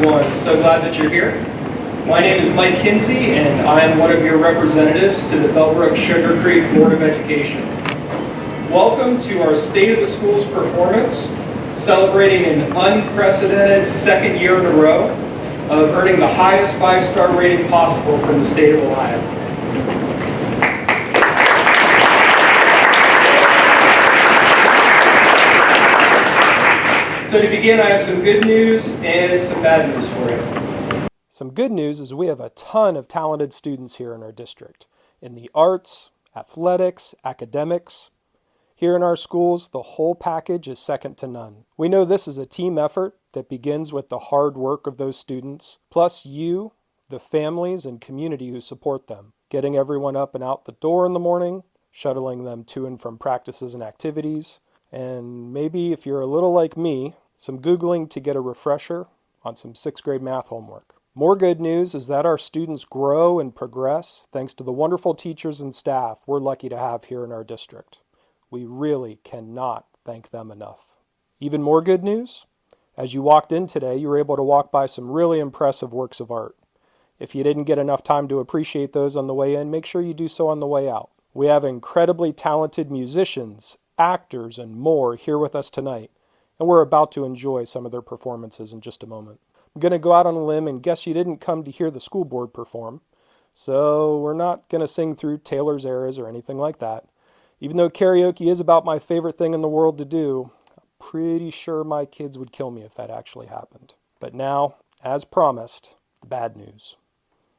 So glad that you're here. My name is Mike Kinsey, and I am one of your representatives to the Bellbrook-Sugarcreek Board of Education. Welcome to our State of the Schools performance, celebrating an unprecedented second year in a row of earning the highest 5-star rating possible from the state of Ohio. So to begin, I have some good news and some bad news for you. Some good news is we have a ton of talented students here in our district, in the arts, athletics, academics. Here in our schools, the whole package is second to none. We know this is a team effort that begins with the hard work of those students, plus you, the families and community who support them, getting everyone up and out the door in the morning, shuttling them to and from practices and activities, and maybe if you're a little like me, some Googling to get a refresher on some 6th grade math homework. More good news is that our students grow and progress thanks to the wonderful teachers and staff we're lucky to have here in our district. We really cannot thank them enough. Even more good news, as you walked in today, you were able to walk by some really impressive works of art. If you didn't get enough time to appreciate those on the way in, make sure you do so on the way out. We have incredibly talented musicians, actors, and more here with us tonight, and we're about to enjoy some of their performances in just a moment. I'm going to go out on a limb and guess you didn't come to hear the school board perform, so we're not going to sing through Taylor's Eras or anything like that. Even though karaoke is about my favorite thing in the world to do, I'm pretty sure my kids would kill me if that actually happened. But now, as promised, the bad news.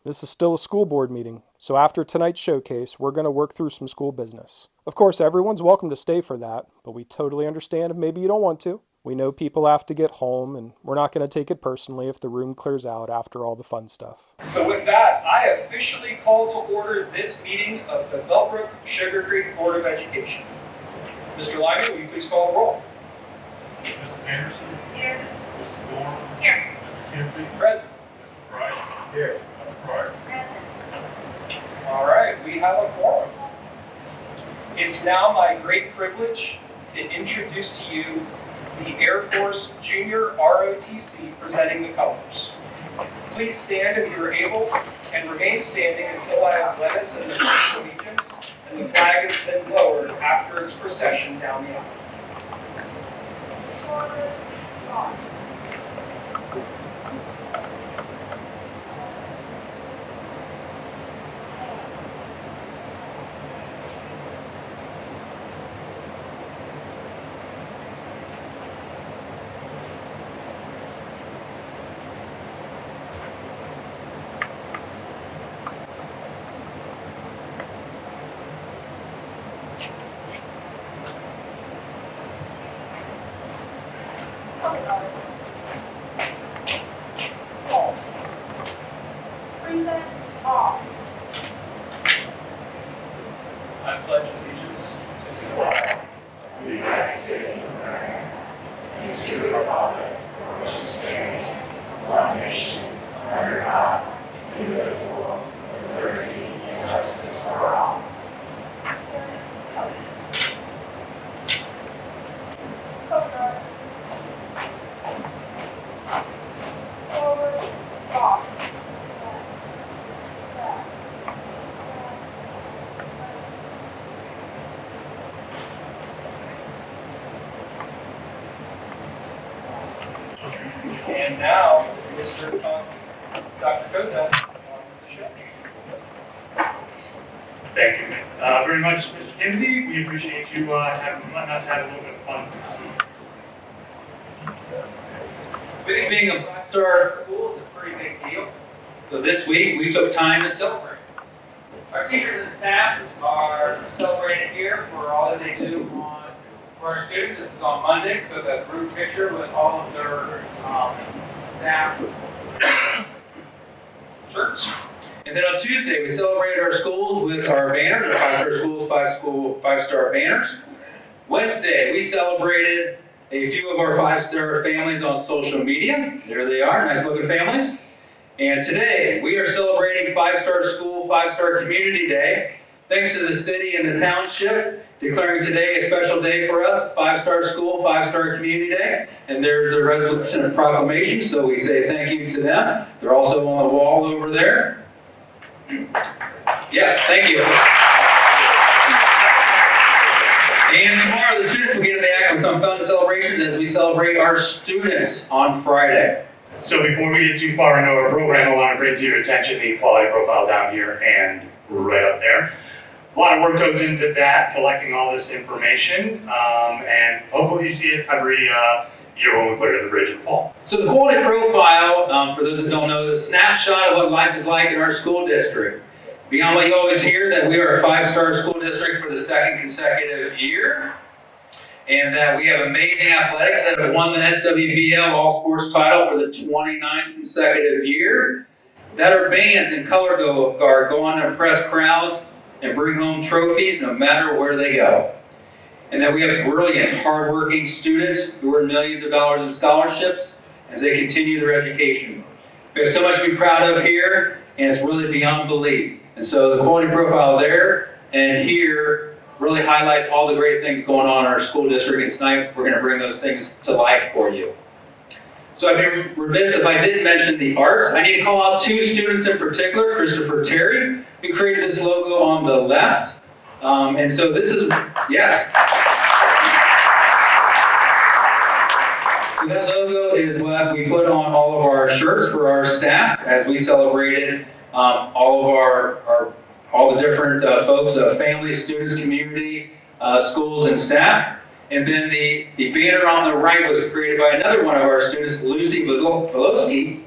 This is still a school board meeting, so after tonight's showcase, we're going to work through some school business. Of course, everyone's welcome to stay for that, but we totally understand if maybe you don't want to. We know people have to get home, and we're not going to take it personally if the room clears out after all the fun stuff. So with that, I officially call to order this meeting of the Bellbrook-Sugarcreek Board of Education. Mr. Lyman, will you please call the roll? Mrs. Anderson? Here. Mrs. Dorn? Here. Mr. Kinsey? Present. Mr. Price? Here. Dr. Pryor? Present. All right, we have a quorum. It's now my great privilege to introduce to you the Air Force Junior ROTC presenting the colors. Please stand if you are able and remain standing until I have led us in the Pledge of Allegiance and the flag has been lowered after its procession down the aisle. Present all. I pledge allegiance to the flag of the United States of America and to the republic for which it stands, one nation, under God, indivisible, with liberty and justice for all. And now, Mr. Conte, Dr. Cozad, on the show. Thank you very much, Mr. Kinsey. We appreciate you letting us have a little bit of fun. Being a 5-star school is a pretty big deal. So this week we took time to celebrate. Our teachers and staff are celebrating here for all that they do for our students. It was on Monday, took a group picture with all of their staff shirts. And then on Tuesday we celebrated our schools with our banners, our 5-star schools, 5-star banners. Wednesday we celebrated a few of our 5-star families on social media. There they are, nice looking families. And today we are celebrating 5-star school, 5-star community day thanks to the city and the township declaring today a special day for us, 5-star school, 5-star community day. And there's a resolution and proclamation, so we say thank you to them. They're also on the wall over there. Yes, thank you. And tomorrow the students will get in the act with some fun celebrations as we celebrate our students on Friday. So before we get too far into our program, I want to bring to your attention the quality profile down here and right up there. A lot of work goes into that, collecting all this information, and hopefully you see it every year when we put it in the bridge in the fall. So the quality profile, for those that don't know, is a snapshot of what life is like in our school district. Beyond what you always hear, that we are a 5-star school district for the 2nd consecutive year, and that we have amazing athletics that have won the SWBL All Sports title for the 29th consecutive year, that our bands and color guard go on to impress crowds and bring home trophies no matter where they go. And that we have brilliant, hardworking students who earn millions of dollars in scholarships as they continue their education. We have so much to be proud of here, and it's really beyond belief. And so the quality profile there and here really highlights all the great things going on in our school district. And tonight we're going to bring those things to life for you. So I'd be remiss if I didn't mention the arts. I need to call out 2 students in particular, Christopher Terry, who created this logo on the left. And so this is, yes. So that logo is what we put on all of our shirts for our staff as we celebrated all of all the different folks, families, students, community, schools, and staff. And then the banner on the right was created by another one of our students, Lucy Velosky,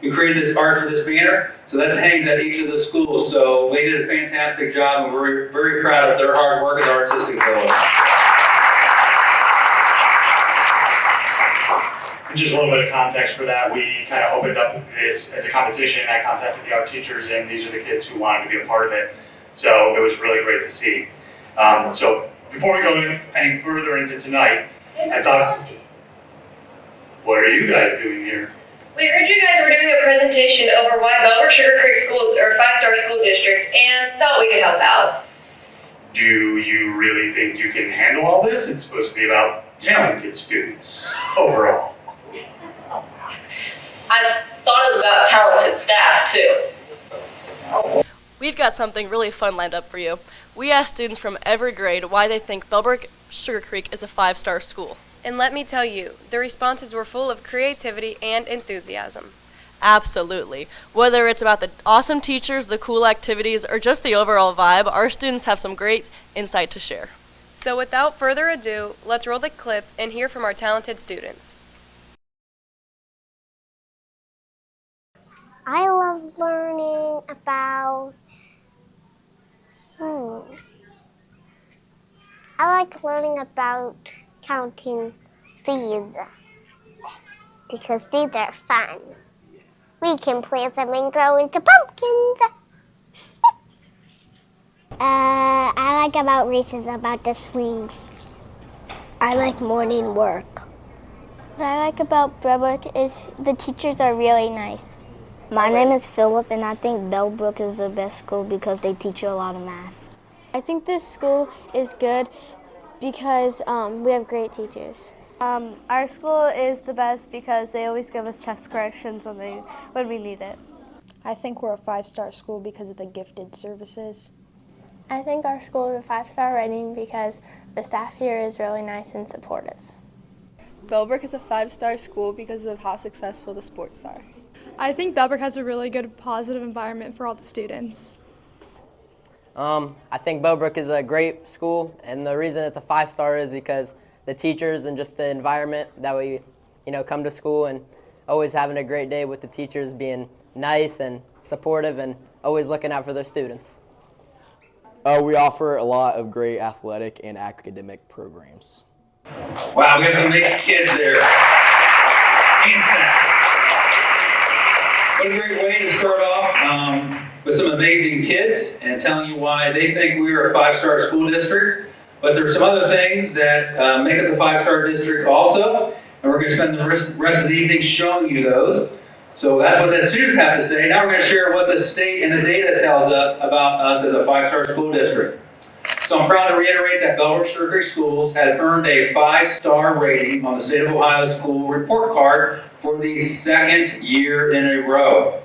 who created this art for this banner. So that hangs at each of the schools. So they did a fantastic job, and we're very proud of their hard work and their artistic ability. And just a little bit of context for that, we kind of opened up this as a competition. I contacted the art teachers, and these are the kids who wanted to be a part of it. So it was really great to see. So before we go any further into tonight, I thought, what are you guys doing here? We heard you guys were doing a presentation over why Bellbrook-Sugarcreek schools are 5-star school districts and thought we could help out. Do you really think you can handle all this? It's supposed to be about talented students overall. I thought it was about talented staff too. We've got something really fun lined up for you. We asked students from every grade why they think Bellbrook-Sugarcreek is a 5-star school. And let me tell you, the responses were full of creativity and enthusiasm. Absolutely. Whether it's about the awesome teachers, the cool activities, or just the overall vibe, our students have some great insight to share. So without further ado, let's roll the clip and hear from our talented students. I love learning about, I like learning about counting seeds because seeds are fun. We can plant them and grow into pumpkins. I like about races, about the swings. I like morning work. What I like about Bellbrook is the teachers are really nice. My name is Philip, and I think Bellbrook is the best school because they teach you a lot of math. I think this school is good because we have great teachers. Our school is the best because they always give us test corrections when we need it. I think we're a 5-star school because of the gifted services. I think our school is a 5-star rating because the staff here is really nice and supportive. Bellbrook is a 5-star school because of how successful the sports are. I think Bellbrook has a really good, positive environment for all the students. I think Bellbrook is a great school, and the reason it's a 5-star is because the teachers and just the environment that we, come to school and always having a great day with the teachers being nice and supportive and always looking out for their students. We offer a lot of great athletic and academic programs. Wow, we have some big kids there. What a great way to start off with some amazing kids and telling you why they think we are a 5-star school district. But there's some other things that make us a 5-star district also, and we're going to spend the rest of the evening showing you those. So that's what the students have to say. Now we're going to share what the state and the data tells us about us as a 5-star school district. So I'm proud to reiterate that Bellbrook-Sugarcreek Schools has earned a 5-star rating on the State of Ohio School Report Card for the 2nd year in a row.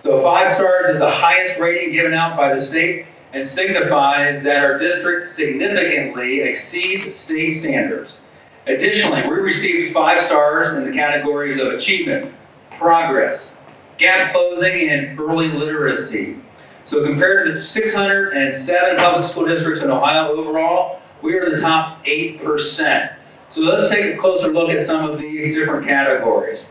So 5 stars is the highest rating given out by the state and signifies that our district significantly exceeds state standards. Additionally, we received 5 stars in the categories of achievement, progress, gap closing, and early literacy. So compared to the 607 public school districts in Ohio overall, we are the top 8%. So let's take a closer look at some of these different categories.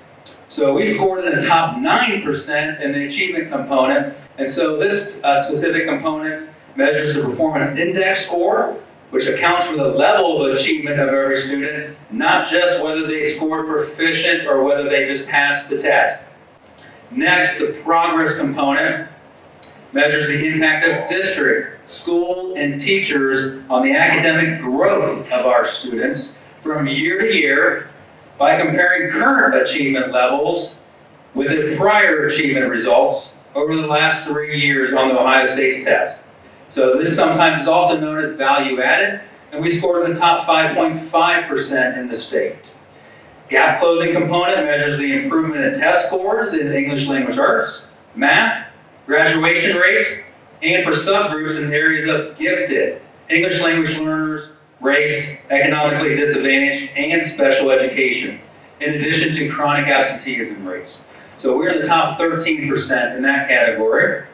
So we scored in the top 9% in the achievement component, and so this specific component measures the performance index score, which accounts for the level of achievement of every student, not just whether they scored proficient or whether they just passed the test. Next, the progress component measures the impact of district, school, and teachers on the academic growth of our students from year to year by comparing current achievement levels with the prior achievement results over the last 3 years on the Ohio State's test. So this sometimes is also known as value added, and we scored in the top 5.5% in the state. Gap closing component measures the improvement in test scores in English language arts, math, graduation rates, and for subgroups in areas of gifted, English language learners, race, economically disadvantaged, and special education, in addition to chronic absenteeism rates. So we're in the top 13% in that category.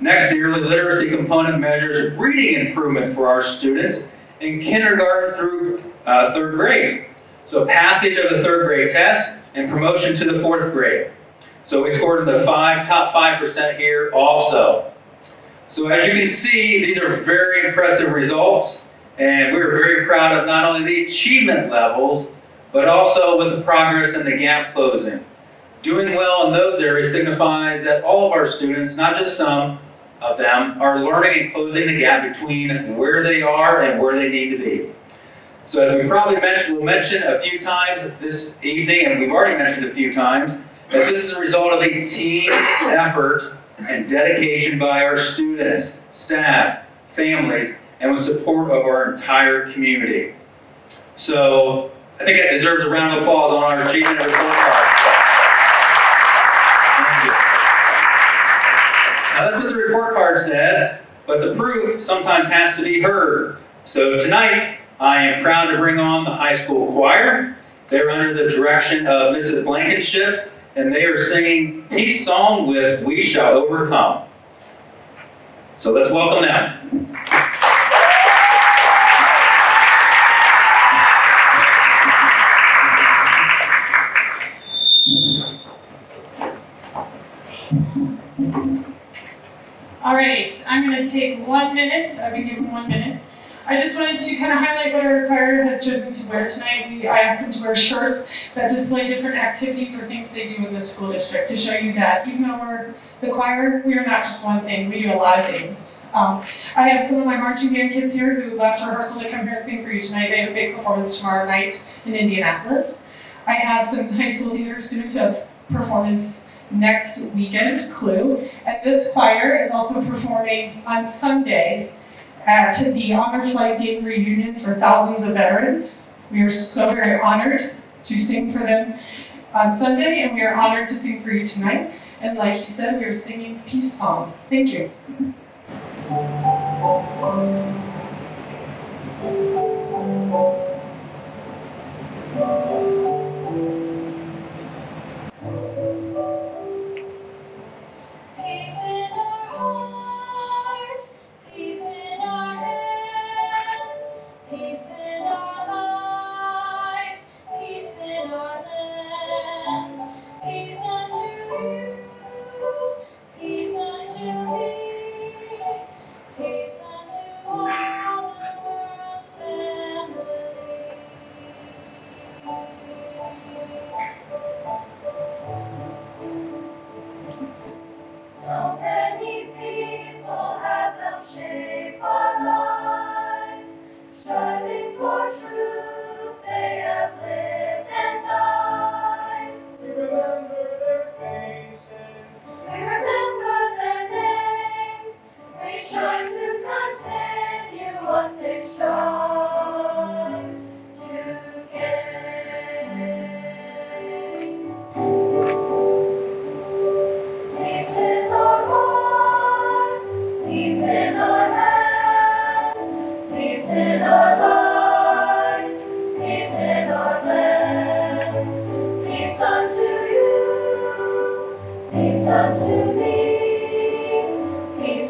Next, the early literacy component measures reading improvement for our students in kindergarten through 3rd grade. So passage of the 3rd grade test and promotion to the 4th grade. So we scored in the top 5% here also. So as you can see, these are very impressive results, and we're very proud of not only the achievement levels, but also with the progress in the gap closing. Doing well in those areas signifies that all of our students, not just some of them, are learning and closing the gap between where they are and where they need to be. So as we probably will mention a few times this evening, and we've already mentioned a few times, that this is a result of a team effort and dedication by our students, staff, families, and with support of our entire community. So I think it deserves a round of applause on our achievement report card. Thank you. Now that's what the report card says, but the proof sometimes has to be heard. So tonight, I am proud to bring on the high school choir. They're under the direction of Mrs. Blankenship, and they are singing Peace Song with We Shall Overcome. So let's welcome them. All right, I'm going to take 1 minute. I've been given 1 minute. I just wanted to kind of highlight what our choir has chosen to wear tonight. I asked them to wear shirts that display different activities or things they do in the school district to show you that even though we're the choir, we are not just one thing. We do a lot of things. I have some of my marching band kids here who left rehearsal to come here and sing for you tonight. They have a big performance tomorrow night in Indianapolis. I have some high school theater students who have performance next weekend, Clue. And this choir is also performing on Sunday at the Honor Flight Day reunion for thousands of veterans. We are so very honored to sing for them on Sunday, and we are honored to sing for you tonight. And like you said, we are singing Peace Song. Thank you. Peace unto all the world's family.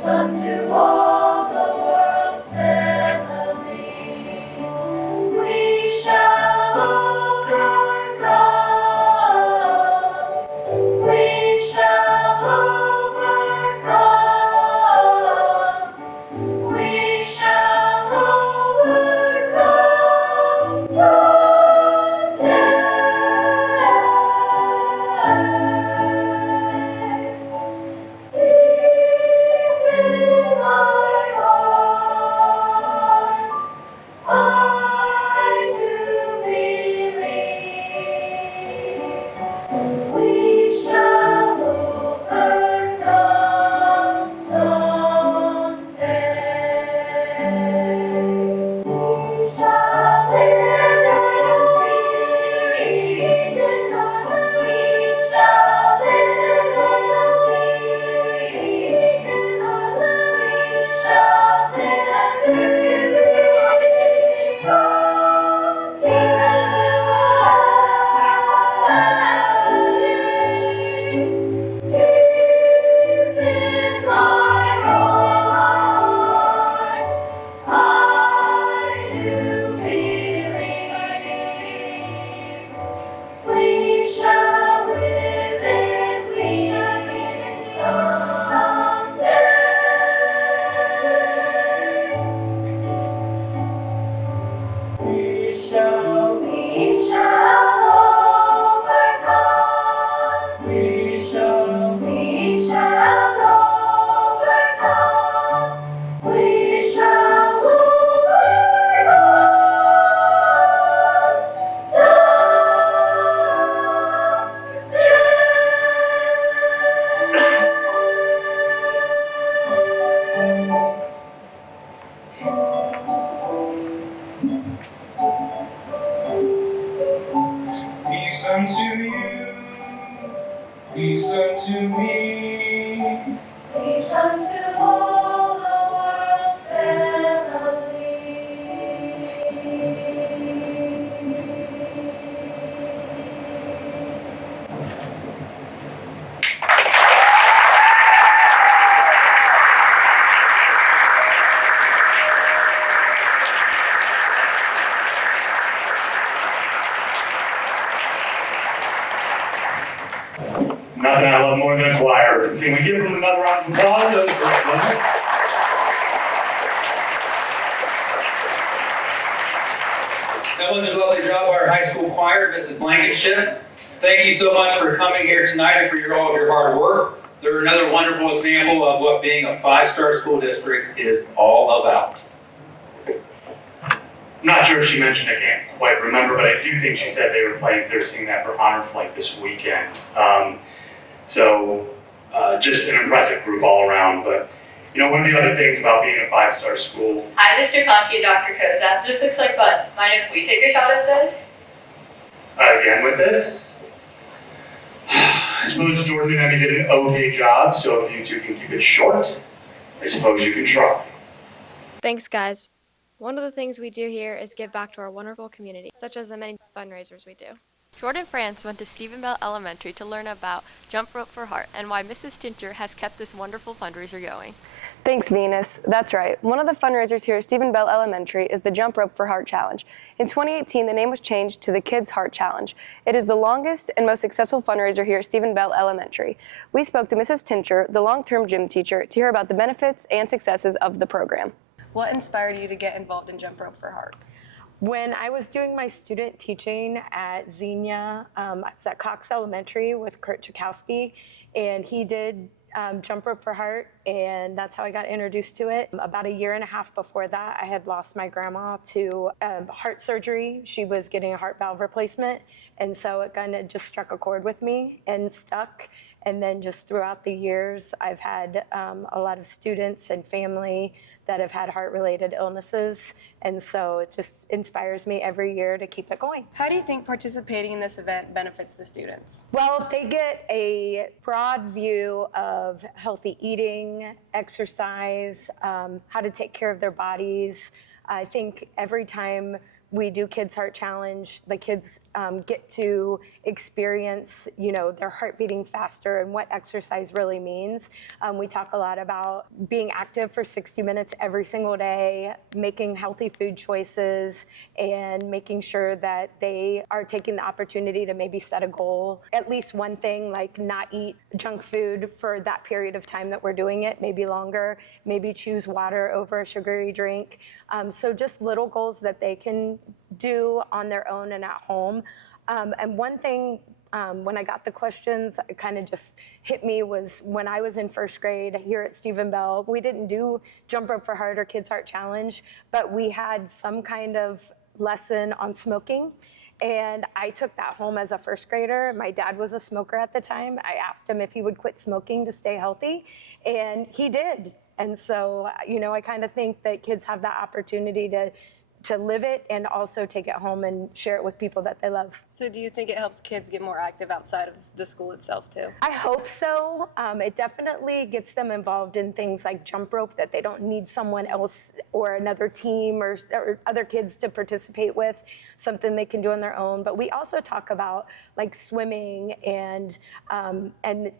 sung to all the world's melody. We shall overcome. We shall overcome. We shall overcome someday. Deep in my heart, I do believe we shall overcome someday. We shall live in peace. We shall live in peace. We shall live in peace. Peace unto us, deep in my heart, I do believe we shall live in peace someday. We shall overcome. We shall overcome. We shall overcome Peace unto you, peace unto me. Peace unto all the world's family. Nothing I love more than a choir. Can we give them another round of applause? That was great, wasn't it? That was a lovely job by our high school choir, Mrs. Blankenship. Thank you so much for coming here tonight and for all of your hard work. They're another wonderful example of what being a five-star school district is all about. I'm not sure if she mentioned, I can't quite remember, but I do think she said they're singing that for Honor Flight this weekend. Just an impressive group all around. But one of the other things about being a five-star school. Hi, Mr. Conte and Dr. Cozad. This looks like fun. Mind if we take a shot at this? Again with this. I suppose Jordan and Emmy did an okay job, so if you two can keep it short, I suppose you can try. Thanks, guys. One of the things we do here is give back to our wonderful community, such as the many fundraisers we do. Jordan Frantz went to Stephen Bell Elementary to learn about Jump Rope for Heart and why Mrs. Tincher has kept this wonderful fundraiser going. Thanks, Venus. That's right. One of the fundraisers here at Stephen Bell Elementary is the Jump Rope for Heart Challenge. In 2018, the name was changed to the Kids Heart Challenge. It is the longest and most successful fundraiser here at Stephen Bell Elementary. We spoke to Mrs. Tincher, the long-term gym teacher, to hear about the benefits and successes of the program. What inspired you to get involved in Jump Rope for Heart? When I was doing my student teaching at Xenia, I was at Cox Elementary with Kurt Chakowski, and he did Jump Rope for Heart, and that's how I got introduced to it. About a year and a half before that, I had lost my grandma to heart surgery. She was getting a heart valve replacement, and so it kind of just struck a chord with me and stuck. And then just throughout the years, I've had a lot of students and family that have had heart-related illnesses, and so it just inspires me every year to keep it going. How do you think participating in this event benefits the students? Well, they get a broad view of healthy eating, exercise, how to take care of their bodies. I think every time we do Kids Heart Challenge. The kids get to experience, their heart beating faster and what exercise really means. We talk a lot about being active for 60 minutes every single day, making healthy food choices, and making sure that they are taking the opportunity to maybe set a goal. At least one thing, like not eat junk food for that period of time that we're doing it, maybe longer, maybe choose water over a sugary drink. So just little goals that they can do on their own and at home. And one thing, when I got the questions, it kind of just hit me was when I was in first grade here at Stephen Bell, we didn't do Jump Rope for Heart or Kids Heart Challenge, but we had some kind of lesson on smoking. And I took that home as a first grader. My dad was a smoker at the time. I asked him if he would quit smoking to stay healthy, and he did. And so, I kind of think that kids have that opportunity to live it and also take it home and share it with people that they love. So do you think it helps kids get more active outside of the school itself too? I hope so. It definitely gets them involved in things like jump rope that they don't need someone else or another team or other kids to participate with, something they can do on their own. But we also talk about like swimming and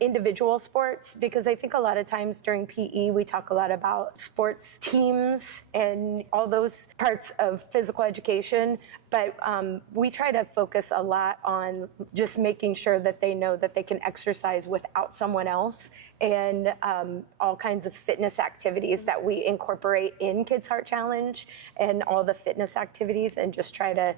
individual sports, because I think a lot of times during PE we talk a lot about sports teams and all those parts of physical education, but we try to focus a lot on just making sure that they know that they can exercise without someone else, and all kinds of fitness activities that we incorporate in Kids Heart Challenge and all the fitness activities, and just try to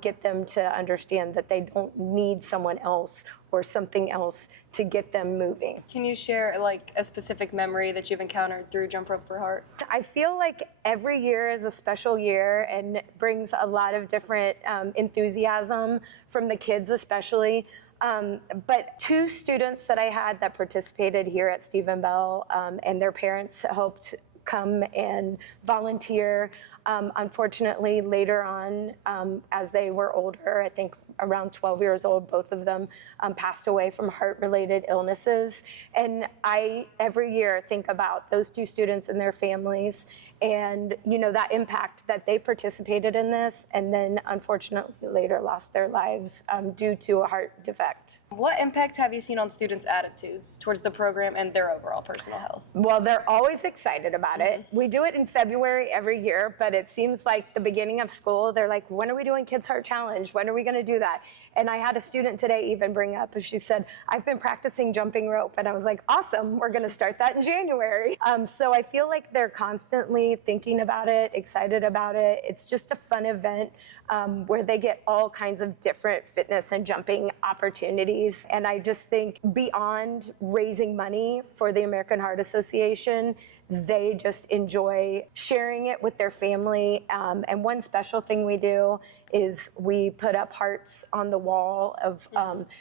get them to understand that they don't need someone else or something else to get them moving. Can you share like a specific memory that you've encountered through Jump Rope for Heart? I feel like every year is a special year and brings a lot of different enthusiasm from the kids especially. But two students that I had that participated here at Stephen Bell and their parents helped come and volunteer. Unfortunately, later on, as they were older, I think around 12 years old, both of them passed away from heart-related illnesses. And I, every year, think about those two students and their families and, that impact that they participated in this and then unfortunately later lost their lives due to a heart defect. What impact have you seen on students' attitudes towards the program and their overall personal health? Well, they're always excited about it. We do it in February every year, but it seems like the beginning of school, they're like, when are we doing Kids Heart Challenge? When are we going to do that? And I had a student today even bring up, and she said, I've been practicing jumping rope. And I was like, awesome, we're going to start that in January. So I feel like they're constantly thinking about it, excited about it. It's just a fun event where they get all kinds of different fitness and jumping opportunities. And I just think beyond raising money for the American Heart Association, they just enjoy sharing it with their family. And one special thing we do is we put up hearts on the wall of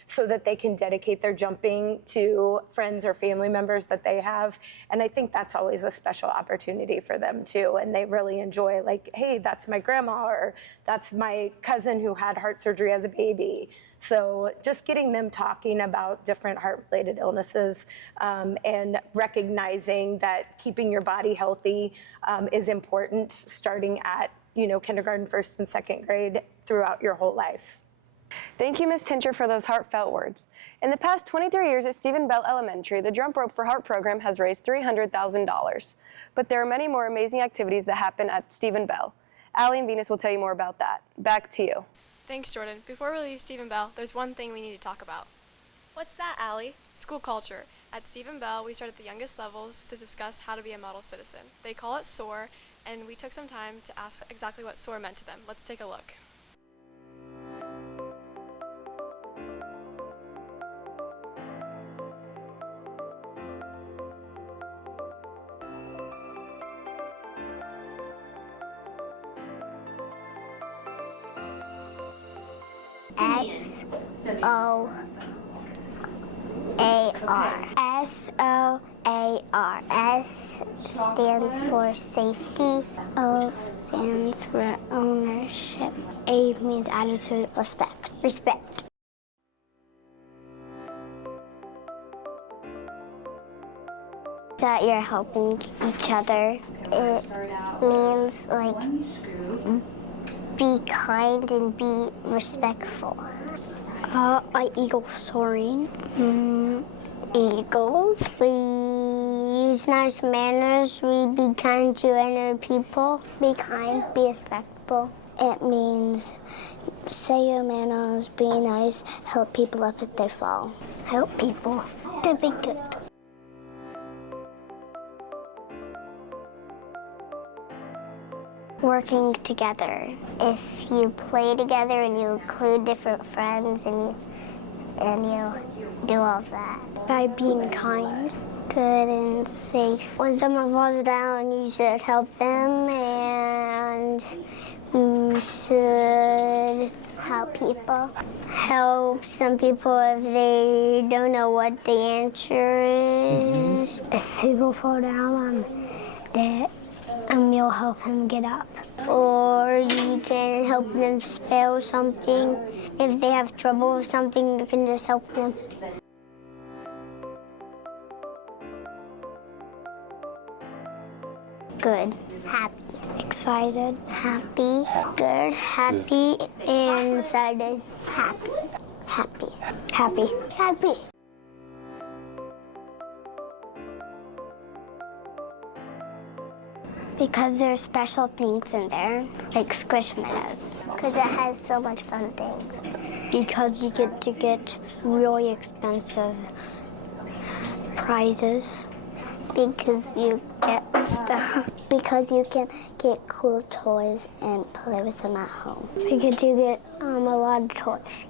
so that they can dedicate their jumping to friends or family members that they have. And I think that's always a special opportunity for them too. And they really enjoy, like, hey, that's my grandma, or that's my cousin who had heart surgery as a baby. So just getting them talking about different heart-related illnesses and recognizing that keeping your body healthy is important, starting at kindergarten, first and second grade, throughout your whole life. Thank you, Ms. Tincher, for those heartfelt words. In the past 23 years at Stephen Bell Elementary, the Jump Rope for Heart program has raised $300,000. But there are many more amazing activities that happen at Stephen Bell. Aly and Venus will tell you more about that. Back to you. Thanks, Jordan. Before we leave Stephen Bell, there's one thing we need to talk about. What's that, Aly? School culture. At Stephen Bell, we start at the youngest levels to discuss how to be a model citizen. They call it SOAR, and we took some time to ask exactly what SOAR meant to them. Let's take a look. SOAR. SOAR. S stands for safety. O stands for ownership. A means attitude. Respect. Respect. That you're helping each other. It means like be kind and be respectful. Eagle soaring. Eagles. We use nice manners. We be kind to other people. Be kind, be respectful. It means say your manners, be nice, help people up if they fall. Help people to be good. Working together. If you play together and you include different friends and you do all of that. By being kind. Good and safe. When someone falls down, you should help them, and you should help people. Help some people if they don't know what the answer is. If people fall down, you'll help them get up. Or you can help them spell something. If they have trouble with something, you can just help them. Good. Happy. Excited. Happy. Good. Happy. And excited. Happy. Happy. Happy. Happy. Because there's special things in there, like Squishmallows. Because it has so much fun things. Because you get to get really expensive prizes. Because you get stuff. Because you can get cool toys and play with them at home. Because you get a lot of toys.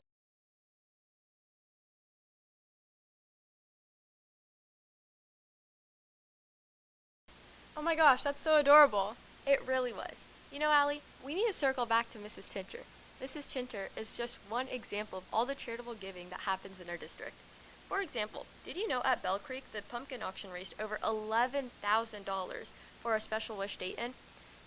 Oh my gosh, that's so adorable. It really was. You know, Aly, we need to circle back to Mrs. Tincher. Mrs. Tincher is just one example of all the charitable giving that happens in our district. For example, did you know at Bell Creek the pumpkin auction raised over $11,000 for a Special Wish Dayton?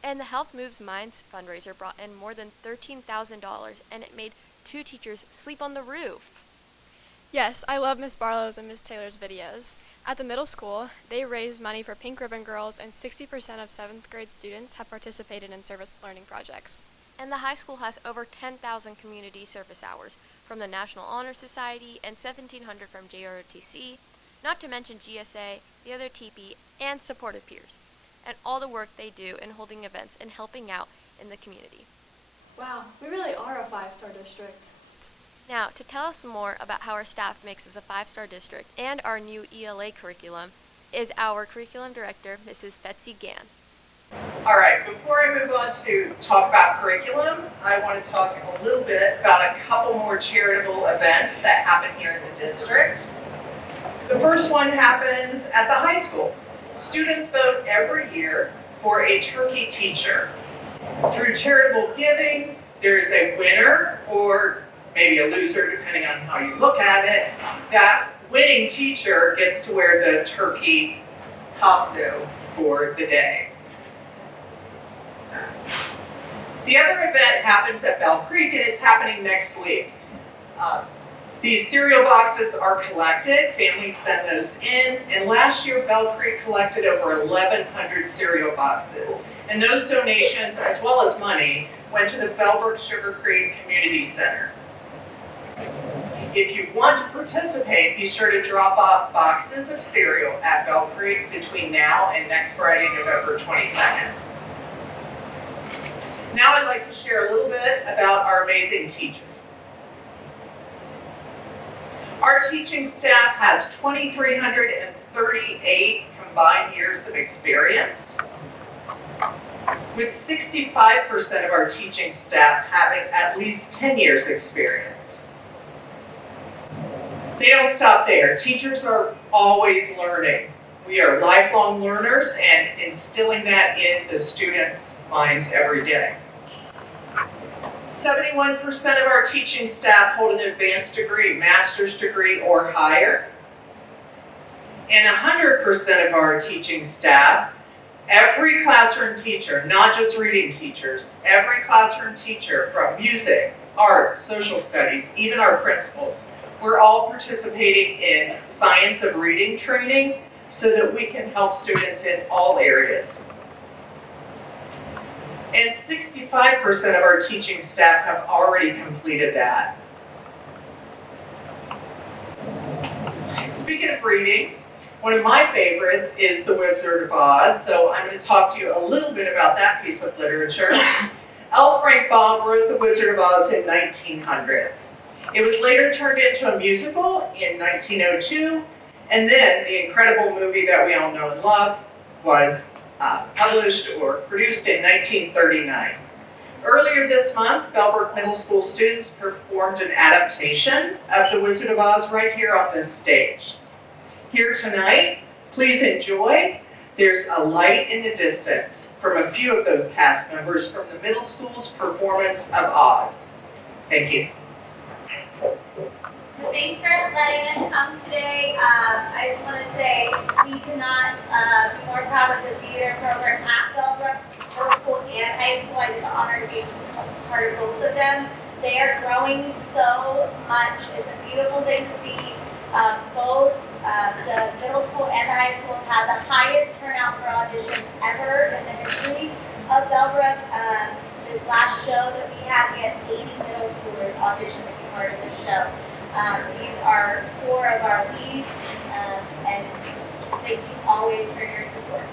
And the Health Moves Minds fundraiser brought in more than $13,000 and it made 2 teachers sleep on the roof. Yes, I love Miss Barlow's and Miss Taylor's videos. At the middle school, they raised money for Pink Ribbon Girls and 60% of 7th grade students have participated in service learning projects. And the high school has over 10,000 community service hours from the National Honor Society and 1,700 from JROTC, not to mention GSA, the other TP, and supportive peers, and all the work they do in holding events and helping out in the community. Wow, we really are a 5-star district. Now, to tell us more about how our staff makes us a 5-star district and our new ELA curriculum is our curriculum director, Mrs. Betsy Gann. All right, before I move on to talk about curriculum, I want to talk a little bit about a couple more charitable events that happen here in the district. The first one happens at the high school. Students vote every year for a turkey teacher. Through charitable giving, there is a winner or maybe a loser, depending on how you look at it. That winning teacher gets to wear the turkey costume for the day. The other event happens at Bell Creek, and it's happening next week. These cereal boxes are collected, families send those in, and last year Bell Creek collected over 1,100 cereal boxes. And those donations, as well as money, went to the Bellbrook-Sugarcreek Community Center. If you want to participate, be sure to drop off boxes of cereal at Bell Creek between now and next Friday, November 22nd. Now I'd like to share a little bit about our amazing teachers. Our teaching staff has 2,338 combined years of experience, with 65% of our teaching staff having at least 10 years experience. They don't stop there. Teachers are always learning. We are lifelong learners and instilling that in the students' minds every day. 71% of our teaching staff hold an advanced degree, master's degree or higher. And 100% of our teaching staff, every classroom teacher, not just reading teachers, every classroom teacher from music, art, social studies, even our principals, we're all participating in science of reading training so that we can help students in all areas. And 65% of our teaching staff have already completed that. Speaking of reading, one of my favorites is The Wizard of Oz, so I'm going to talk to you a little bit about that piece of literature. L. Frank Baum wrote The Wizard of Oz in 1900. It was later turned into a musical in 1902, and then the incredible movie that we all know and love was published or produced in 1939. Earlier this month, Bellbrook Middle School students performed an adaptation of The Wizard of Oz right here on this stage. Here tonight, please enjoy There's a Light in the Distance from a few of those cast members from the middle school's performance of Oz. Thank you. Thanks for letting us come today. I just want to say we could not be more proud of the theater program at Bellbrook Middle School and High School. I did the honor of being part of both of them. They are growing so much. It's a beautiful thing to see. Both the middle school and the high school had the highest turnout for auditions ever in the history of Bellbrook. This last show that we had 80 middle schoolers audition to be part of this show. These are 4 of our leads, and just thank you always for your support.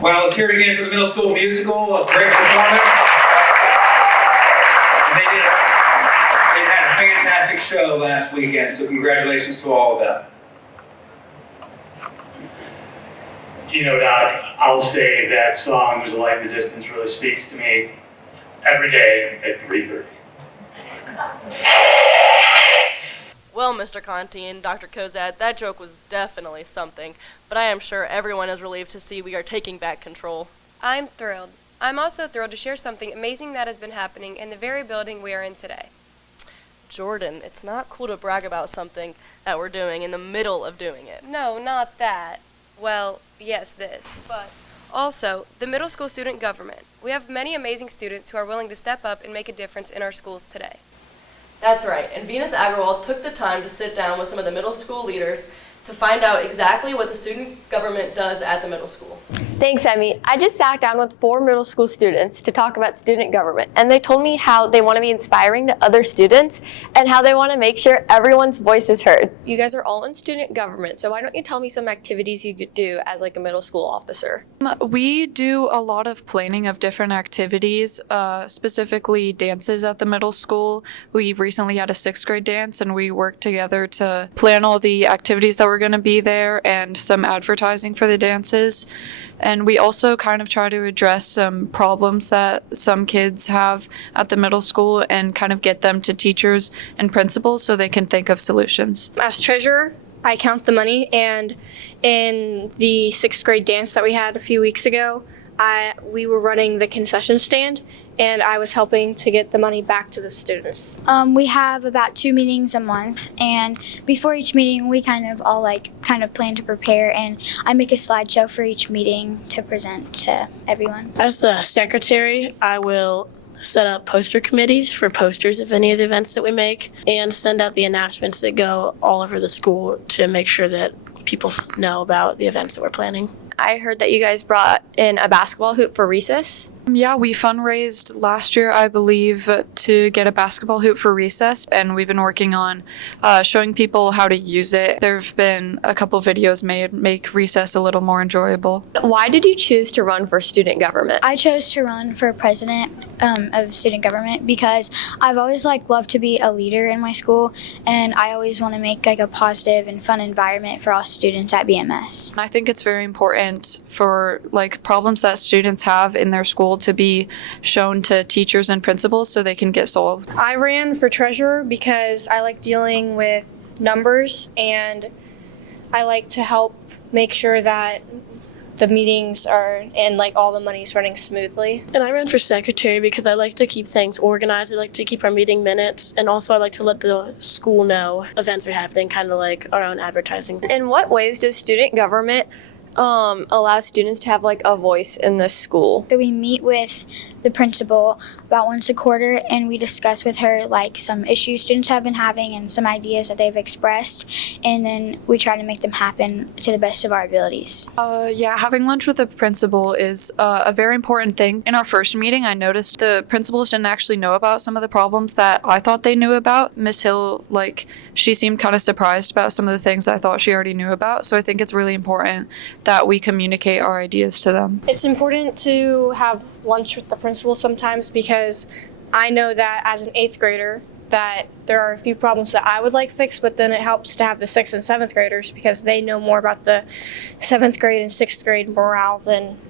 Well, let's hear it again for the middle school musical. A great performance. They had a fantastic show last weekend, so congratulations to all of them. You know, Doc, I'll say that song, There's a Light in the Distance, really speaks to me every day at 3:30. Well, Mr. Conte and Dr. Cozad, that joke was definitely something, but I am sure everyone is relieved to see we are taking back control. I'm thrilled. I'm also thrilled to share something amazing that has been happening in the very building we are in today. Jordan, it's not cool to brag about something that we're doing in the middle of doing it. No, not that. Well, yes, this, but also the middle school student government. We have many amazing students who are willing to step up and make a difference in our schools today. That's right, and Venus Aggarwal took the time to sit down with some of the middle school leaders to find out exactly what the student government does at the middle school. Thanks, Emmy. I just sat down with 4 middle school students to talk about student government, and they told me how they want to be inspiring to other students and how they want to make sure everyone's voice is heard. You guys are all in student government, so why don't you tell me some activities you could do as like a middle school officer? We do a lot of planning of different activities, specifically dances at the middle school. We recently had a 6th grade dance, and we worked together to plan all the activities that were going to be there and some advertising for the dances. And we also kind of try to address some problems that some kids have at the middle school and kind of get them to teachers and principals so they can think of solutions. As treasurer, I count the money, and in the 6th grade dance that we had a few weeks ago, we were running the concession stand, and I was helping to get the money back to the students. We have about 2 meetings a month, and before each meeting we kind of all plan to prepare, and I make a slideshow for each meeting to present to everyone. As the secretary, I will set up poster committees for posters of any of the events that we make, and send out the announcements that go all over the school to make sure that people know about the events that we're planning. I heard that you guys brought in a basketball hoop for recess. Yeah, we fundraised last year, I believe, to get a basketball hoop for recess, and we've been working on showing people how to use it. There have been a couple videos made make recess a little more enjoyable. Why did you choose to run for student government? I chose to run for president of student government because I've always loved to be a leader in my school, and I always want to make a positive and fun environment for all students at BMS. I think it's very important for problems that students have in their school to be shown to teachers and principals so they can get solved. I ran for treasurer because I like dealing with numbers, and I like to help make sure that the meetings are and all the money's running smoothly. And I ran for secretary because I like to keep things organized. I like to keep our meeting minutes, and also I like to let the school know events are happening, kind of like our own advertising. In what ways does student government allow students to have a voice in the school? We meet with the principal about once a quarter, and we discuss with her some issues students have been having and some ideas that they've expressed, and then we try to make them happen to the best of our abilities. Yeah, having lunch with the principal is a very important thing. In our first meeting, I noticed the principals didn't actually know about some of the problems that I thought they knew about. Miss Hill, she seemed kind of surprised about some of the things I thought she already knew about, so I think it's really important that we communicate our ideas to them. It's important to have lunch with the principal sometimes because I know that as an 8th grader that there are a few problems that I would like fixed, but then it helps to have the 6th and 7th graders because they know more about the 7th grade and 6th grade morale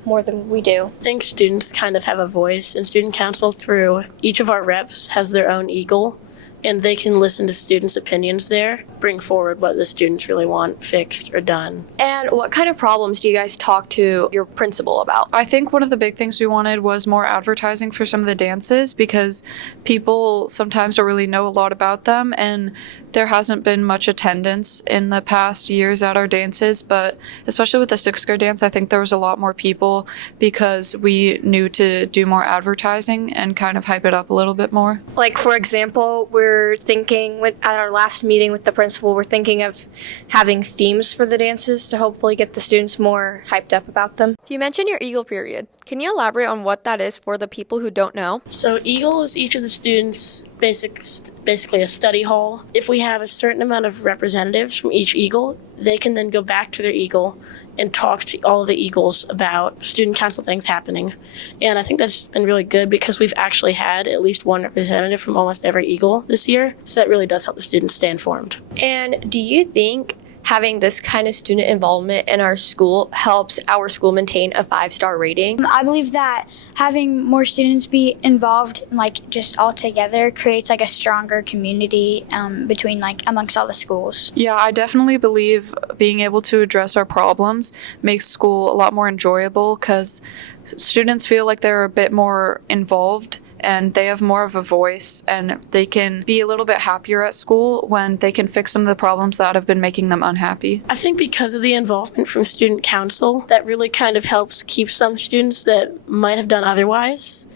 more than we do. I think students kind of have a voice in student council through each of our reps has their own eagle, and they can listen to students' opinions there, bring forward what the students really want fixed or done. And what kind of problems do you guys talk to your principal about? I think one of the big things we wanted was more advertising for some of the dances because people sometimes don't really know a lot about them, and there hasn't been much attendance in the past years at our dances, but especially with the 6th grade dance, I think there was a lot more people because we knew to do more advertising and kind of hype it up a little bit more. For example, we're thinking at our last meeting with the principal, we're thinking of having themes for the dances to hopefully get the students more hyped up about them. You mentioned your Eagle period. Can you elaborate on what that is for the people who don't know? So Eagle is each of the students' basically a study hall. If we have a certain amount of representatives from each Eagle, they can then go back to their Eagle and talk to all of the Eagles about student council things happening. And I think that's been really good because we've actually had at least one representative from almost every Eagle this year. So that really does help the students stay informed. And do you think having this kind of student involvement in our school helps our school maintain a 5-star rating? I believe that having more students be involved, just all together, creates a stronger community between amongst all the schools. Yeah, I definitely believe being able to address our problems makes school a lot more enjoyable because students feel like they're a bit more involved and they have more of a voice, and they can be a little bit happier at school when they can fix some of the problems that have been making them unhappy. I think because of the involvement from student council, that really kind of helps keep some students that might have done otherwise,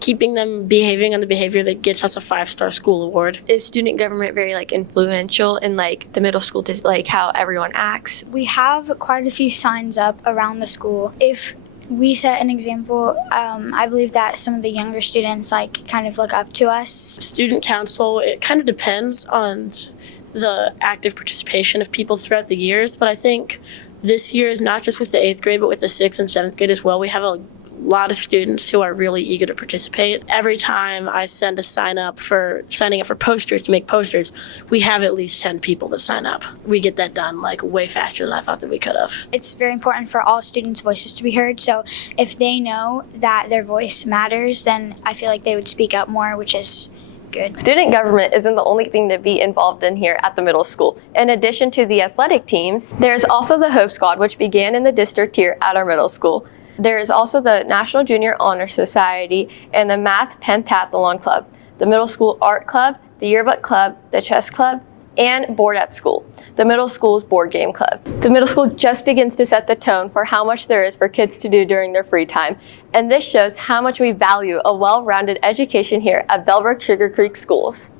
keeping them behaving on the behavior that gets us a 5-star school award. Is student government very influential in the middle school to how everyone acts? We have quite a few signs up around the school. If we set an example, I believe that some of the younger students kind of look up to us. Student council, it kind of depends on the active participation of people throughout the years, but I think this year is not just with the 8th grade, but with the 6th and 7th grade as well. We have a lot of students who are really eager to participate. Every time I send a signing up for posters to make posters, we have at least 10 people that sign up. We get that done like way faster than I thought that we could have. It's very important for all students' voices to be heard, so if they know that their voice matters, then I feel like they would speak up more, which is good. Student government isn't the only thing to be involved in here at the middle school. In addition to the athletic teams, there's also the Hope Squad, which began in the district here at our middle school. There is also the National Junior Honor Society and the Math Pentathlon Club, the Middle School Art Club, the Yearbook Club, the Chess Club, and Board at School, the middle school's board game club. The middle school just begins to set the tone for how much there is for kids to do during their free time, and this shows how much we value a well-rounded education here at Bellbrook-Sugarcreek Schools.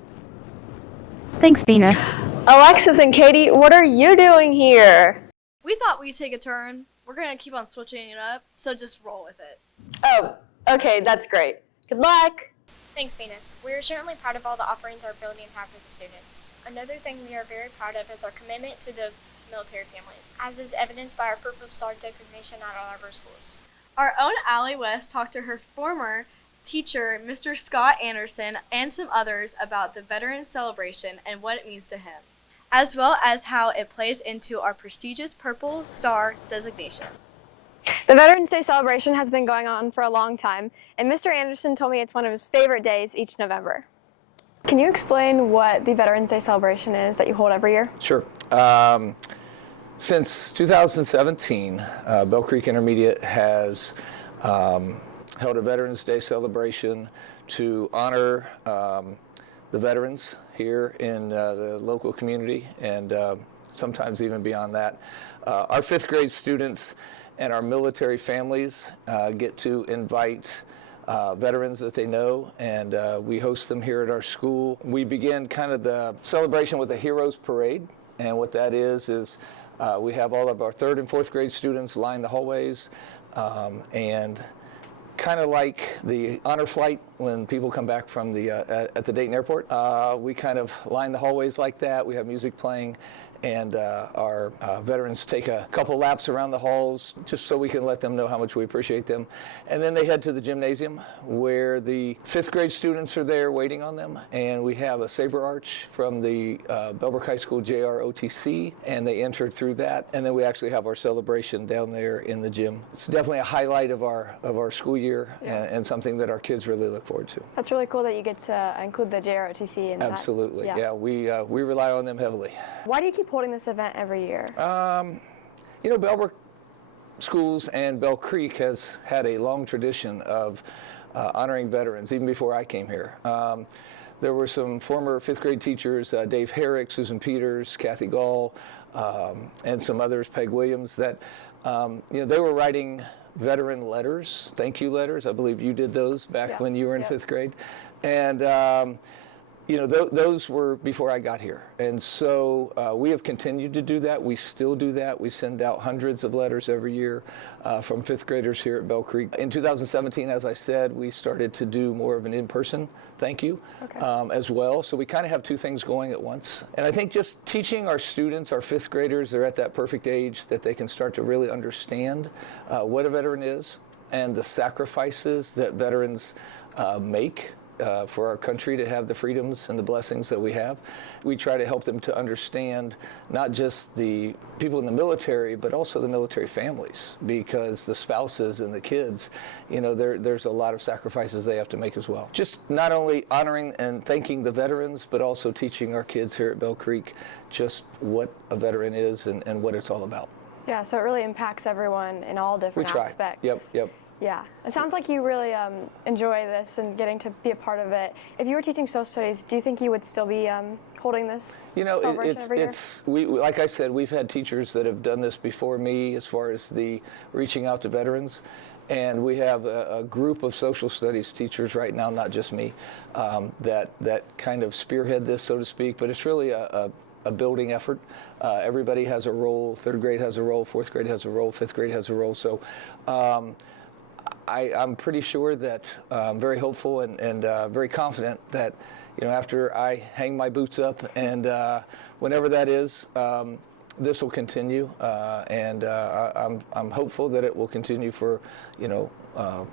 Thanks, Venus. Alexis and Katie, what are you doing here? We thought we'd take a turn. We're gonna keep on switching it up, so just roll with it. Oh, okay, that's great. Good luck. Thanks, Venus. We are certainly proud of all the offerings our buildings have for the students. Another thing we are very proud of is our commitment to the military families, as is evidenced by our Purple Star designation at all of our schools. Our own Aly West talked to her former teacher, Mr. Scott Anderson, and some others about the Veterans Celebration and what it means to him, as well as how it plays into our prestigious Purple Star designation. The Veterans Day celebration has been going on for a long time, and Mr. Anderson told me it's one of his favorite days each November. Can you explain what the Veterans Day celebration is that you hold every year? Sure. Since 2017, Bell Creek Intermediate has held a Veterans Day celebration to honor the veterans here in the local community, and sometimes even beyond that. Our fifth grade students and our military families get to invite veterans that they know, and we host them here at our school. We begin kind of the celebration with a Heroes Parade, and what that is we have all of our third and fourth grade students line the hallways, and kind of like the honor flight when people come back from the at the Dayton airport. We kind of line the hallways like that. We have music playing, and our veterans take a couple laps around the halls just so we can let them know how much we appreciate them. And then they head to the gymnasium where the fifth grade students are there waiting on them, and we have a saber arch from the Bellbrook High School JROTC, and they enter through that, and then we actually have our celebration down there in the gym. It's definitely a highlight of our school year, and something that our kids really look forward to. That's really cool that you get to include the JROTC in that. Absolutely, yeah. We rely on them heavily. Why do you keep holding this event every year? You know, Bellbrook Schools and Bell Creek has had a long tradition of honoring veterans, even before I came here. There were some former fifth grade teachers, Dave Herrick, Susan Peters, Kathy Gall, and some others, Peg Williams, that they were writing veteran letters, thank you letters. I believe you did those back when you were in fifth grade. And those were before I got here. And so we have continued to do that. We still do that. We send out hundreds of letters every year from fifth graders here at Bell Creek. In 2017, as I said, we started to do more of an in-person thank you as well. So we kind of have two things going at once. And I think just teaching our students, our fifth graders, they're at that perfect age that they can start to really understand what a veteran is and the sacrifices that veterans make for our country to have the freedoms and the blessings that we have. We try to help them to understand not just the people in the military, but also the military families, because the spouses and the kids, there's a lot of sacrifices they have to make as well. Just not only honoring and thanking the veterans, but also teaching our kids here at Bell Creek just what a veteran is and what it's all about. Yeah, so it really impacts everyone in all different aspects. Yep. Yeah, it sounds like you really enjoy this and getting to be a part of it. If you were teaching social studies, do you think you would still be holding this celebration every year? Like I said, we've had teachers that have done this before me as far as the reaching out to veterans. And we have a group of social studies teachers right now, not just me, that kind of spearhead this, so to speak. But it's really a building effort. Everybody has a role. Third grade has a role. Fourth grade has a role. Fifth grade has a role. So I'm pretty sure that I'm very hopeful and very confident that, after I hang my boots up and whenever that is, this will continue, and I'm hopeful that it will continue for,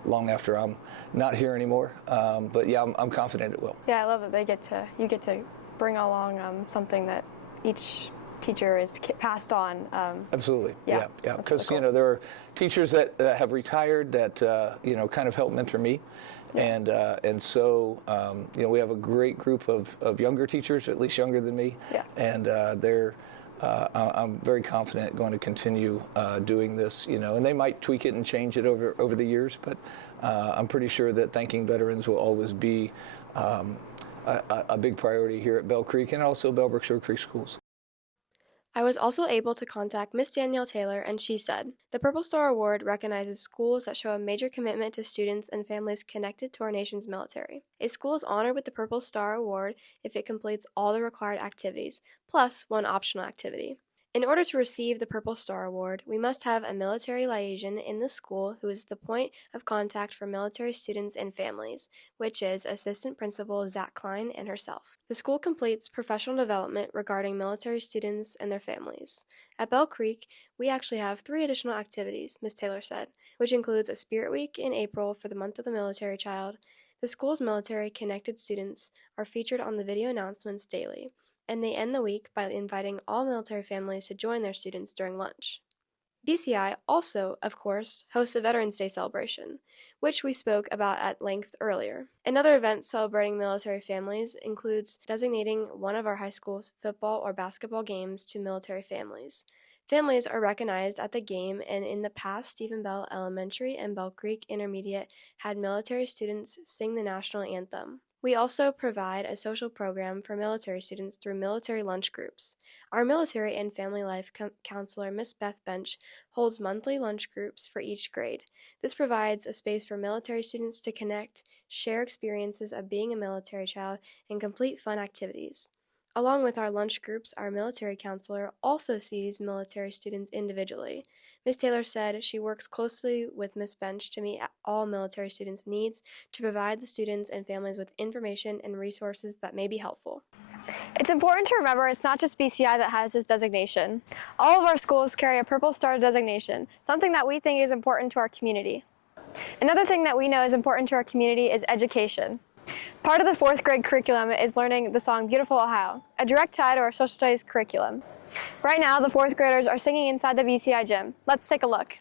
long after I'm not here anymore. But yeah, I'm confident it will. Yeah, I love that you get to bring along something that each teacher is passed on. Absolutely. Yeah. Because really cool. there are teachers that have retired that kind of help mentor me. Yeah. And so we have a great group of younger teachers, at least younger than me. Yeah. And I'm very confident going to continue doing this, and they might tweak it and change it over the years, but I'm pretty sure that thanking veterans will always be a big priority here at Bell Creek and also Bellbrook-Sugarcreek schools. I was also able to contact Miss Danielle Taylor, and she said, "The Purple Star Award recognizes schools that show a major commitment to students and families connected to our nation's military. A school is honored with the Purple Star Award if it completes all the required activities, plus one optional activity. In order to receive the Purple Star Award, we must have a military liaison in the school who is the point of contact for military students and families, which is Assistant Principal Zach Klein and herself. The school completes professional development regarding military students and their families. At Bell Creek, we actually have 3 additional activities," Ms. Taylor said, which includes a Spirit Week in April for the month of the military child. The school's military-connected students are featured on the video announcements daily, and they end the week by inviting all military families to join their students during lunch. BCI also, of course, hosts a Veterans Day celebration, which we spoke about at length earlier. Another event celebrating military families includes designating one of our high school's football or basketball games to military families. Families are recognized at the game, and in the past, Stephen Bell Elementary and Bell Creek Intermediate had military students sing the national anthem. We also provide a social program for military students through military lunch groups. Our military and family life counselor, Miss Beth Bench, holds monthly lunch groups for each grade. This provides a space for military students to connect, share experiences of being a military child, and complete fun activities. Along with our lunch groups, our military counselor also sees military students individually. Ms. Taylor said she works closely with Ms. Bench to meet all military students' needs to provide the students and families with information and resources that may be helpful. It's important to remember it's not just BCI that has this designation. All of our schools carry a Purple Star designation, something that we think is important to our community. Another thing that we know is important to our community is education. Part of the 4th grade curriculum is learning the song Beautiful Ohio, a direct tie to our social studies curriculum. Right now, the 4th graders are singing inside the BCI gym. Let's take a look.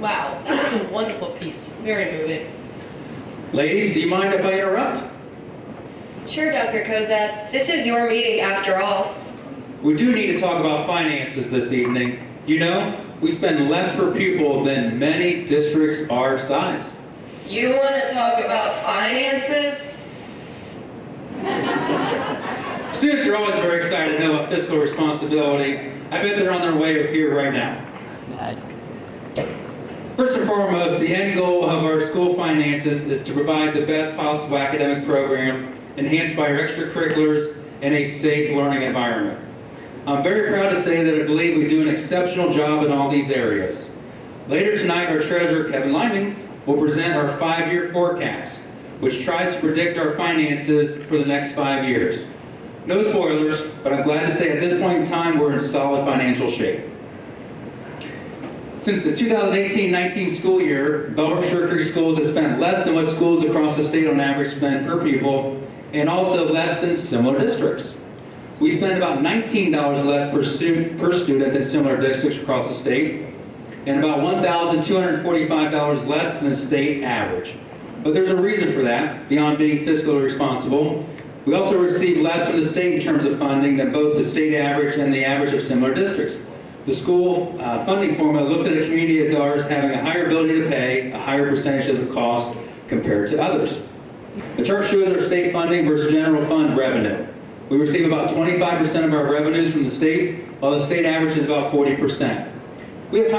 Wow, that was a wonderful piece. Very moving. Ladies, do you mind if I interrupt? Sure, Dr. Cozad. This is your meeting after all. We do need to talk about finances this evening. You know, we spend less per pupil than many districts our size. You want to talk about finances? Students are always very excited to know about fiscal responsibility. I bet they're on their way up here right now. First and foremost, the end goal of our school finances is to provide the best possible academic program enhanced by our extracurriculars and a safe learning environment. I'm very proud to say that I believe we do an exceptional job in all these areas. Later tonight, our treasurer, Kevin Lyman, will present our 5-year forecast, which tries to predict our finances for the next 5 years. No spoilers, but I'm glad to say at this point in time, we're in solid financial shape. Since the 2018-19 school year, Bellbrook-Sugarcreek schools have spent less than what schools across the state on average spend per pupil, and also less than similar districts. We spend about $19 less per student than similar districts across the state, and about $1,245 less than the state average. But there's a reason for that, beyond being fiscally responsible. We also receive less from the state in terms of funding than both the state average and the average of similar districts. The school funding formula looks at a community as ours having a higher ability to pay a higher percentage of the cost compared to others. The chart shows our state funding versus general fund revenue. We receive about 25% of our revenues from the state, while the state average is about 40%. We have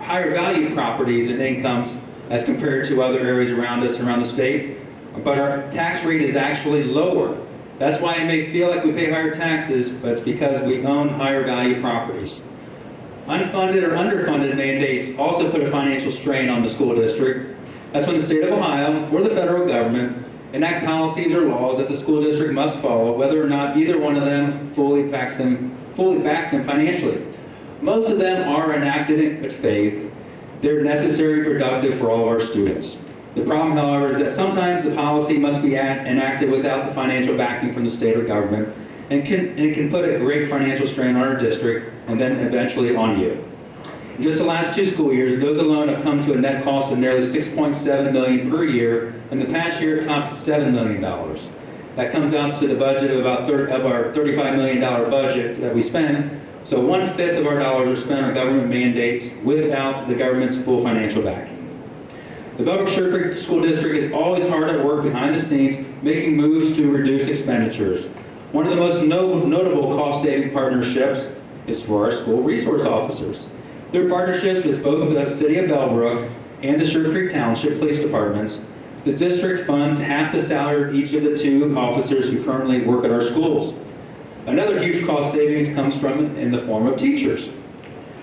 higher value properties and incomes as compared to other areas around us, around the state, but our tax rate is actually lower. That's why it may feel like we pay higher taxes, but it's because we own higher value properties. Unfunded or underfunded mandates also put a financial strain on the school district. That's when the state of Ohio or the federal government enact policies or laws that the school district must follow, whether or not either one of them fully backs them financially. Most of them are enacted in good faith. They're necessary and productive for all of our students. The problem, however, is that sometimes the policy must be enacted without the financial backing from the state or government, and it can put a great financial strain on our district and then eventually on you. In just the last 2 school years, those alone have come to a net cost of nearly $6.7 million per year, and the past year topped $7 million. That comes out to the budget of about of our $35 million budget that we spend. So 1/5 of our dollars are spent on government mandates without the government's full financial backing. The Bellbrook-Sugarcreek School District is always hard at work behind the scenes, making moves to reduce expenditures. One of the most notable cost-saving partnerships is for our school resource officers. Through partnerships with both the City of Bellbrook and the Sugar Creek Township Police Departments, the district funds half the salary of each of the 2 officers who currently work at our schools. Another huge cost savings comes from in the form of teachers.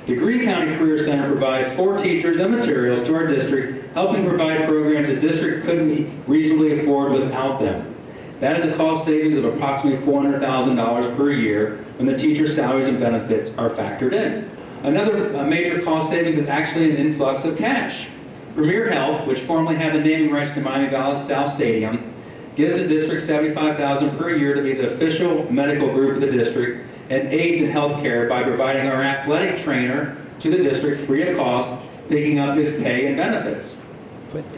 The Greene County Career Center provides 4 teachers and materials to our district, helping provide programs the district couldn't reasonably afford without them. That is a cost savings of approximately $400,000 per year when the teacher salaries and benefits are factored in. Another major cost savings is actually an influx of cash. Premier Health, which formerly had the naming rights to Miami Valley South Stadium, gives the district $75,000 per year to be the official medical group of the district and aids in health care by providing our athletic trainer to the district free of cost, picking up his pay and benefits.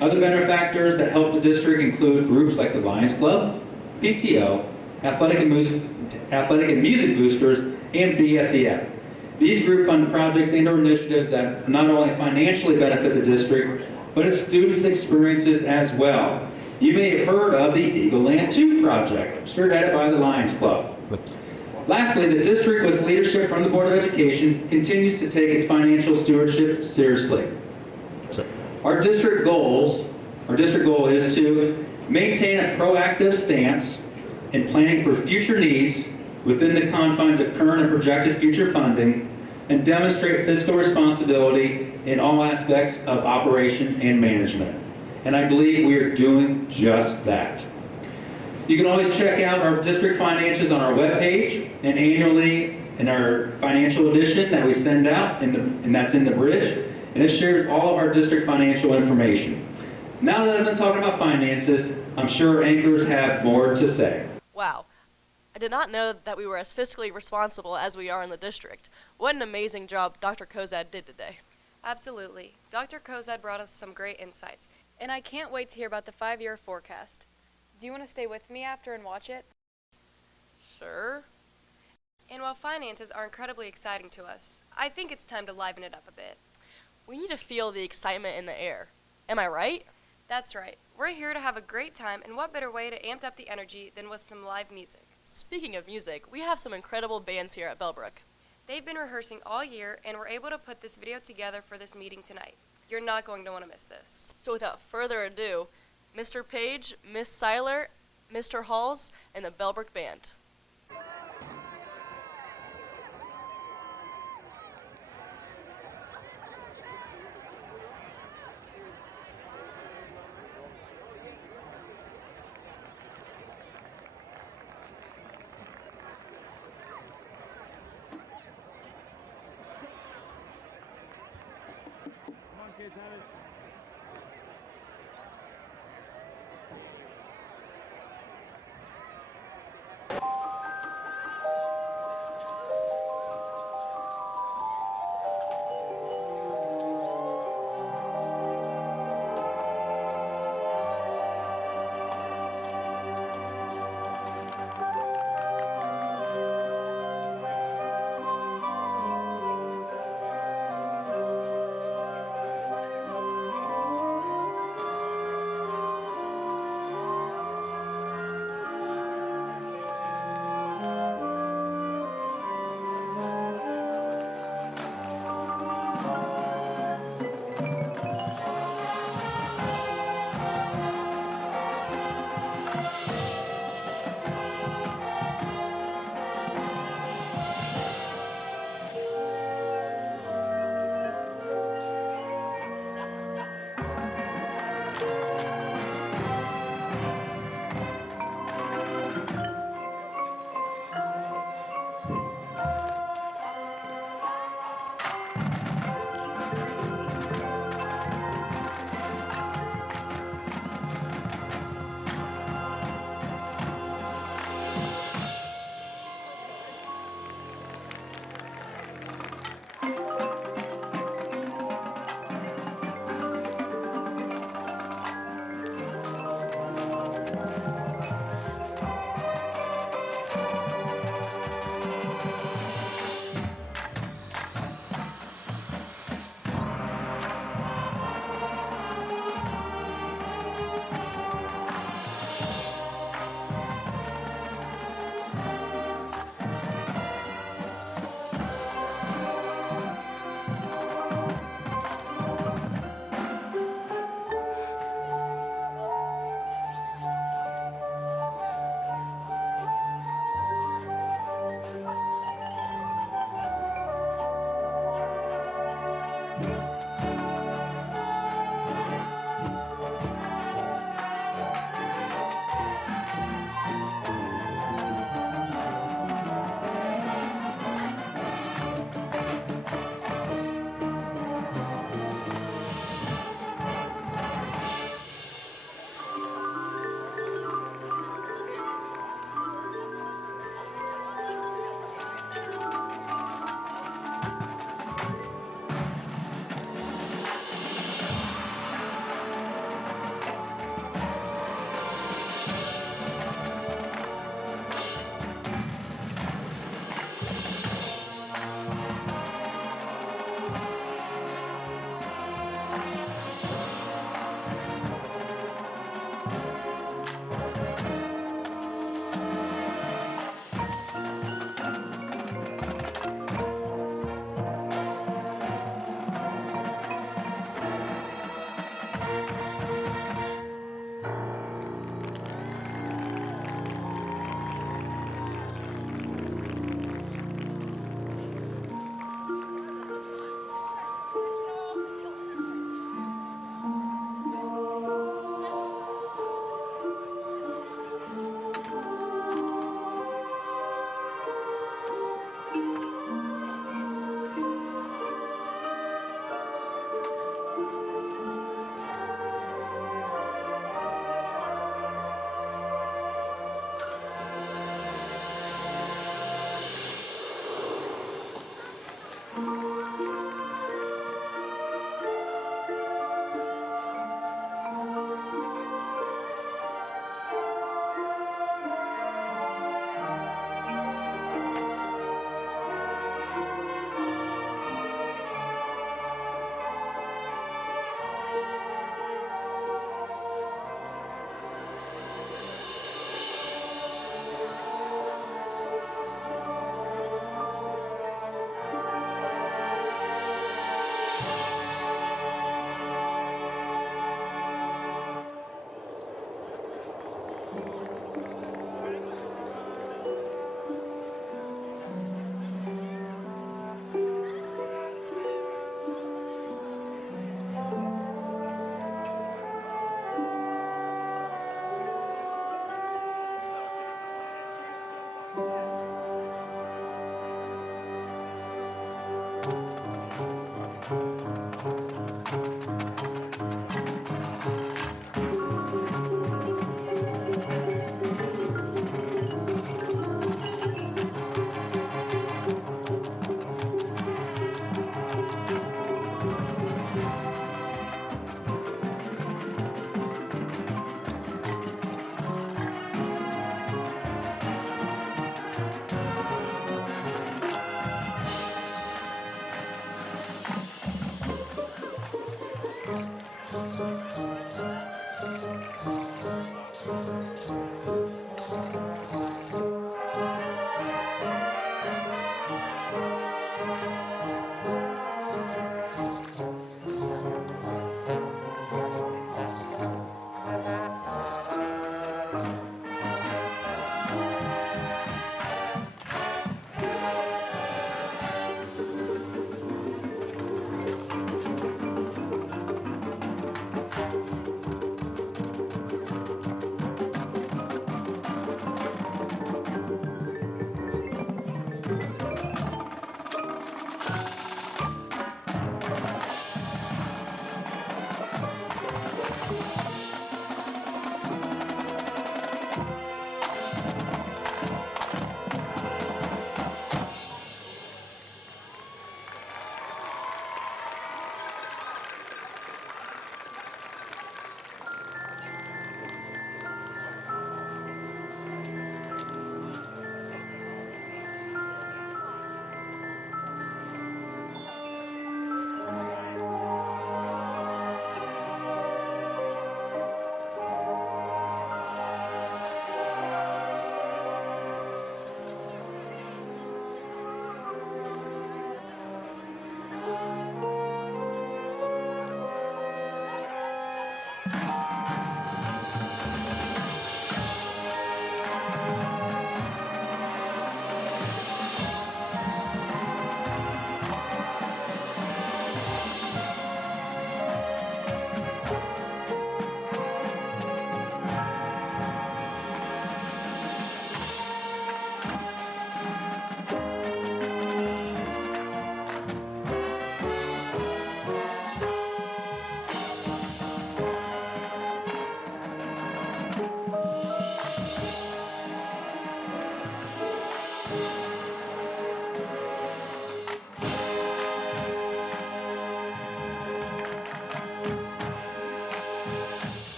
Other benefactors that help the district include groups like the Lions Club, PTO, athletic and music boosters, and BSEF. These group fund projects and or initiatives that not only financially benefit the district, but its students' experiences as well. You may have heard of the Eagle Land 2 project, spearheaded by the Lions Club. Lastly, the district, with leadership from the Board of Education, continues to take its financial stewardship seriously. Our district goal is to maintain a proactive stance in planning for future needs within the confines of current and projected future funding, and demonstrate fiscal responsibility in all aspects of operation and management. And I believe we are doing just that. You can always check out our district finances on our webpage and annually in our financial edition that we send out, and that's in the bridge. And it shares all of our district financial information. Now that I've been talking about finances, I'm sure anchors have more to say. Wow. I did not know that we were as fiscally responsible as we are in the district. What an amazing job Dr. Cozad did today. Absolutely. Dr. Cozad brought us some great insights, and I can't wait to hear about the 5-year forecast. Do you want to stay with me after and watch it? Sure. And while finances are incredibly exciting to us, I think it's time to liven it up a bit. We need to feel the excitement in the air. Am I right? That's right. We're here to have a great time, and what better way to amp up the energy than with some live music? Speaking of music, we have some incredible bands here at Bellbrook. They've been rehearsing all year and were able to put this video together for this meeting tonight. You're not going to want to miss this. So without further ado, Mr. Page, Miss Seiler, Mr. Halls, and the Bellbrook Band.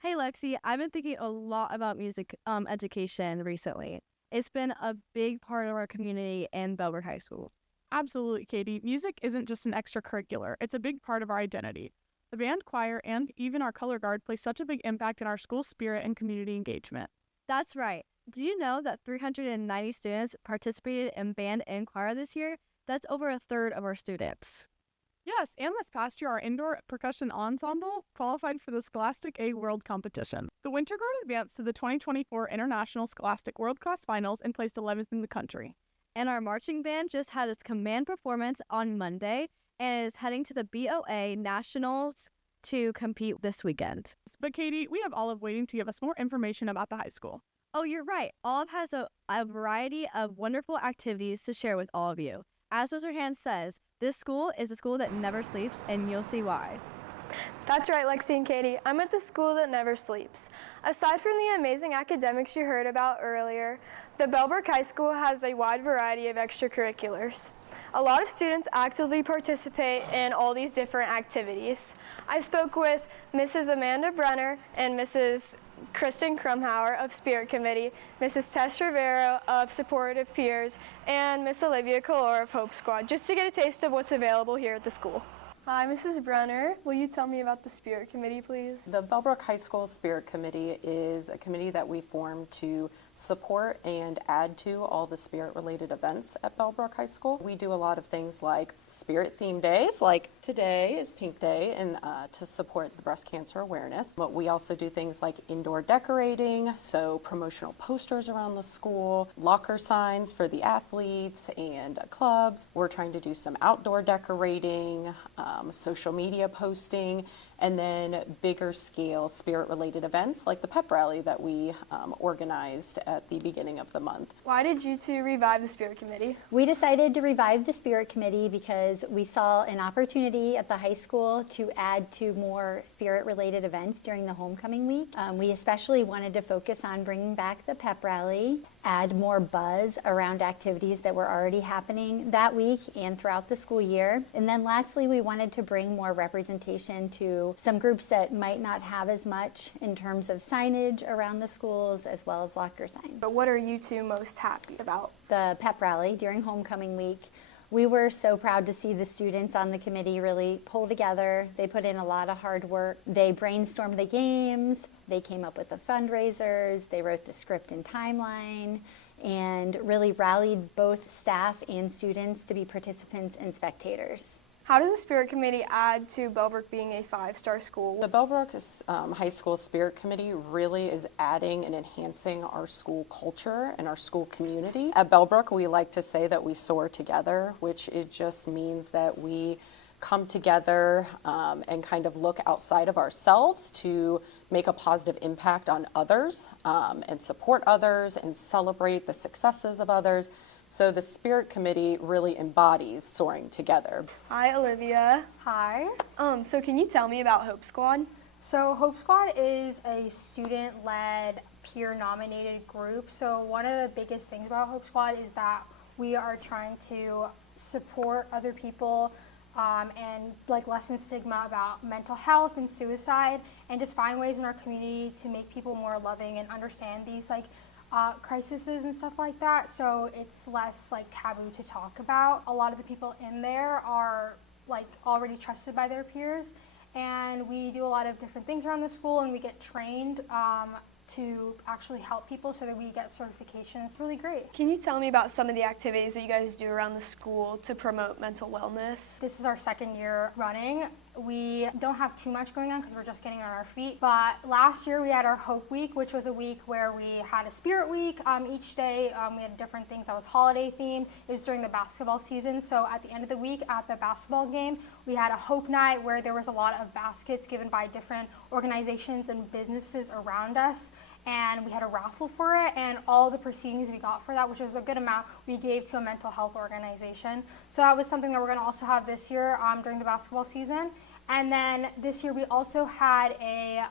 Hey Lexi, I've been thinking a lot about music education recently. It's been a big part of our community and Bellbrook High School. Absolutely, Katie. Music isn't just an extracurricular, it's a big part of our identity. The band, choir, and even our color guard play such a big impact in our school spirit and community engagement. That's right. Do you know that 390 students participated in band and choir this year? That's over a third of our students. Yes, and this past year, our indoor percussion ensemble qualified for the Scholastic A World Competition. The Winter Guard advanced to the 2024 International Scholastic World Class Finals and placed 11th in the country. And our marching band just had its command performance on Monday and is heading to the BOA Nationals to compete this weekend. But Katie, we have Olive waiting to give us more information about the high school. Oh, you're right. Olive has a variety of wonderful activities to share with all of you. As Mr. Hans says, this school is a school that never sleeps, and you'll see why. That's right, Lexi and Katie. I'm at the school that never sleeps. Aside from the amazing academics you heard about earlier, the Bellbrook High School has a wide variety of extracurriculars. A lot of students actively participate in all these different activities. I spoke with Mrs. Amanda Brenner and Mrs. Kristen Krumhauer of Spirit Committee, Mrs. Tess Rivero of Supportive Peers, and Miss Olivia Calora of Hope Squad, just to get a taste of what's available here at the school. Hi, Mrs. Brenner. Will you tell me about the Spirit Committee, please? The Bellbrook High School Spirit Committee is a committee that we formed to support and add to all the spirit-related events at Bellbrook High School. We do a lot of things like spirit-themed days, like today is Pink Day, and to support the breast cancer awareness. But we also do things like indoor decorating, so promotional posters around the school, locker signs for the athletes and clubs. We're trying to do some outdoor decorating, social media posting, and then bigger scale spirit-related events like the pep rally that we organized at the beginning of the month. Why did you two revive the Spirit Committee? We decided to revive the Spirit Committee because we saw an opportunity at the high school to add to more spirit-related events during the homecoming week. We especially wanted to focus on bringing back the pep rally, add more buzz around activities that were already happening that week and throughout the school year. And then lastly, we wanted to bring more representation to some groups that might not have as much in terms of signage around the schools as well as locker signs. But what are you two most happy about? The pep rally during homecoming week. We were so proud to see the students on the committee really pull together. They put in a lot of hard work. They brainstormed the games. They came up with the fundraisers, they wrote the script and timeline, and really rallied both staff and students to be participants and spectators. How does the Spirit Committee add to Bellbrook being a 5-star school? The Bellbrook High School Spirit Committee really is adding and enhancing our school culture and our school community. At Bellbrook, we like to say that we soar together, which it just means that we come together and kind of look outside of ourselves to make a positive impact on others and support others and celebrate the successes of others. So the Spirit Committee really embodies soaring together. Hi, Olivia. Hi. So can you tell me about Hope Squad? So Hope Squad is a student-led, peer-nominated group. So one of the biggest things about Hope Squad is that we are trying to support other people and like lessen stigma about mental health and suicide, and just find ways in our community to make people more loving and understand these crises and stuff like that, so it's less taboo to talk about. A lot of the people in there are already trusted by their peers, and we do a lot of different things around the school, and we get trained to actually help people so that we get certification. It's really great. Can you tell me about some of the activities that you guys do around the school to promote mental wellness? This is our second year running. We don't have too much going on because we're just getting on our feet, but last year we had our Hope Week, which was a week where we had a Spirit Week. Each day we had different things that was holiday themed. It was during the basketball season, so at the end of the week at the basketball game, we had a Hope Night where there was a lot of baskets given by different organizations and businesses around us, and we had a raffle for it, and all the proceedings we got for that, which was a good amount, we gave to a mental health organization. So that was something that we're going to also have this year during the basketball season. And then this year we also had a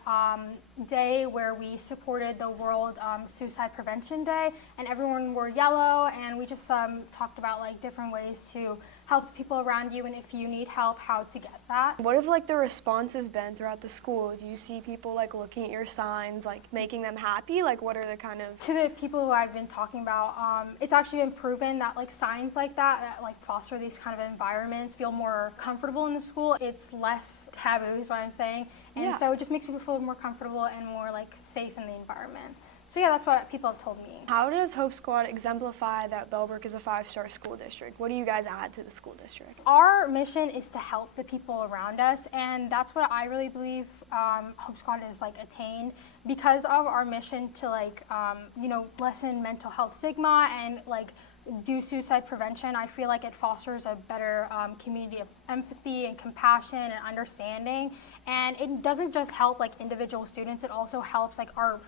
day where we supported the World Suicide Prevention Day, and everyone wore yellow, and we just talked about different ways to help the people around you, and if you need help, how to get that. What have the response has been throughout the school? Do you see people looking at your signs, making them happy? What are the kind of... To the people who I've been talking about, it's actually been proven that signs like that foster these kind of environments, feel more comfortable in the school. It's less taboo is what I'm saying. And so it just makes people feel more comfortable and more safe in the environment. So yeah, that's what people have told me. How does Hope Squad exemplify that Bellbrook is a 5-star school district? What do you guys add to the school district? Our mission is to help the people around us, and that's what I really believe Hope Squad is attained because of our mission to lessen mental health stigma and do suicide prevention. I feel it fosters a better community of empathy and compassion and understanding, and it doesn't just help individual students, it also helps our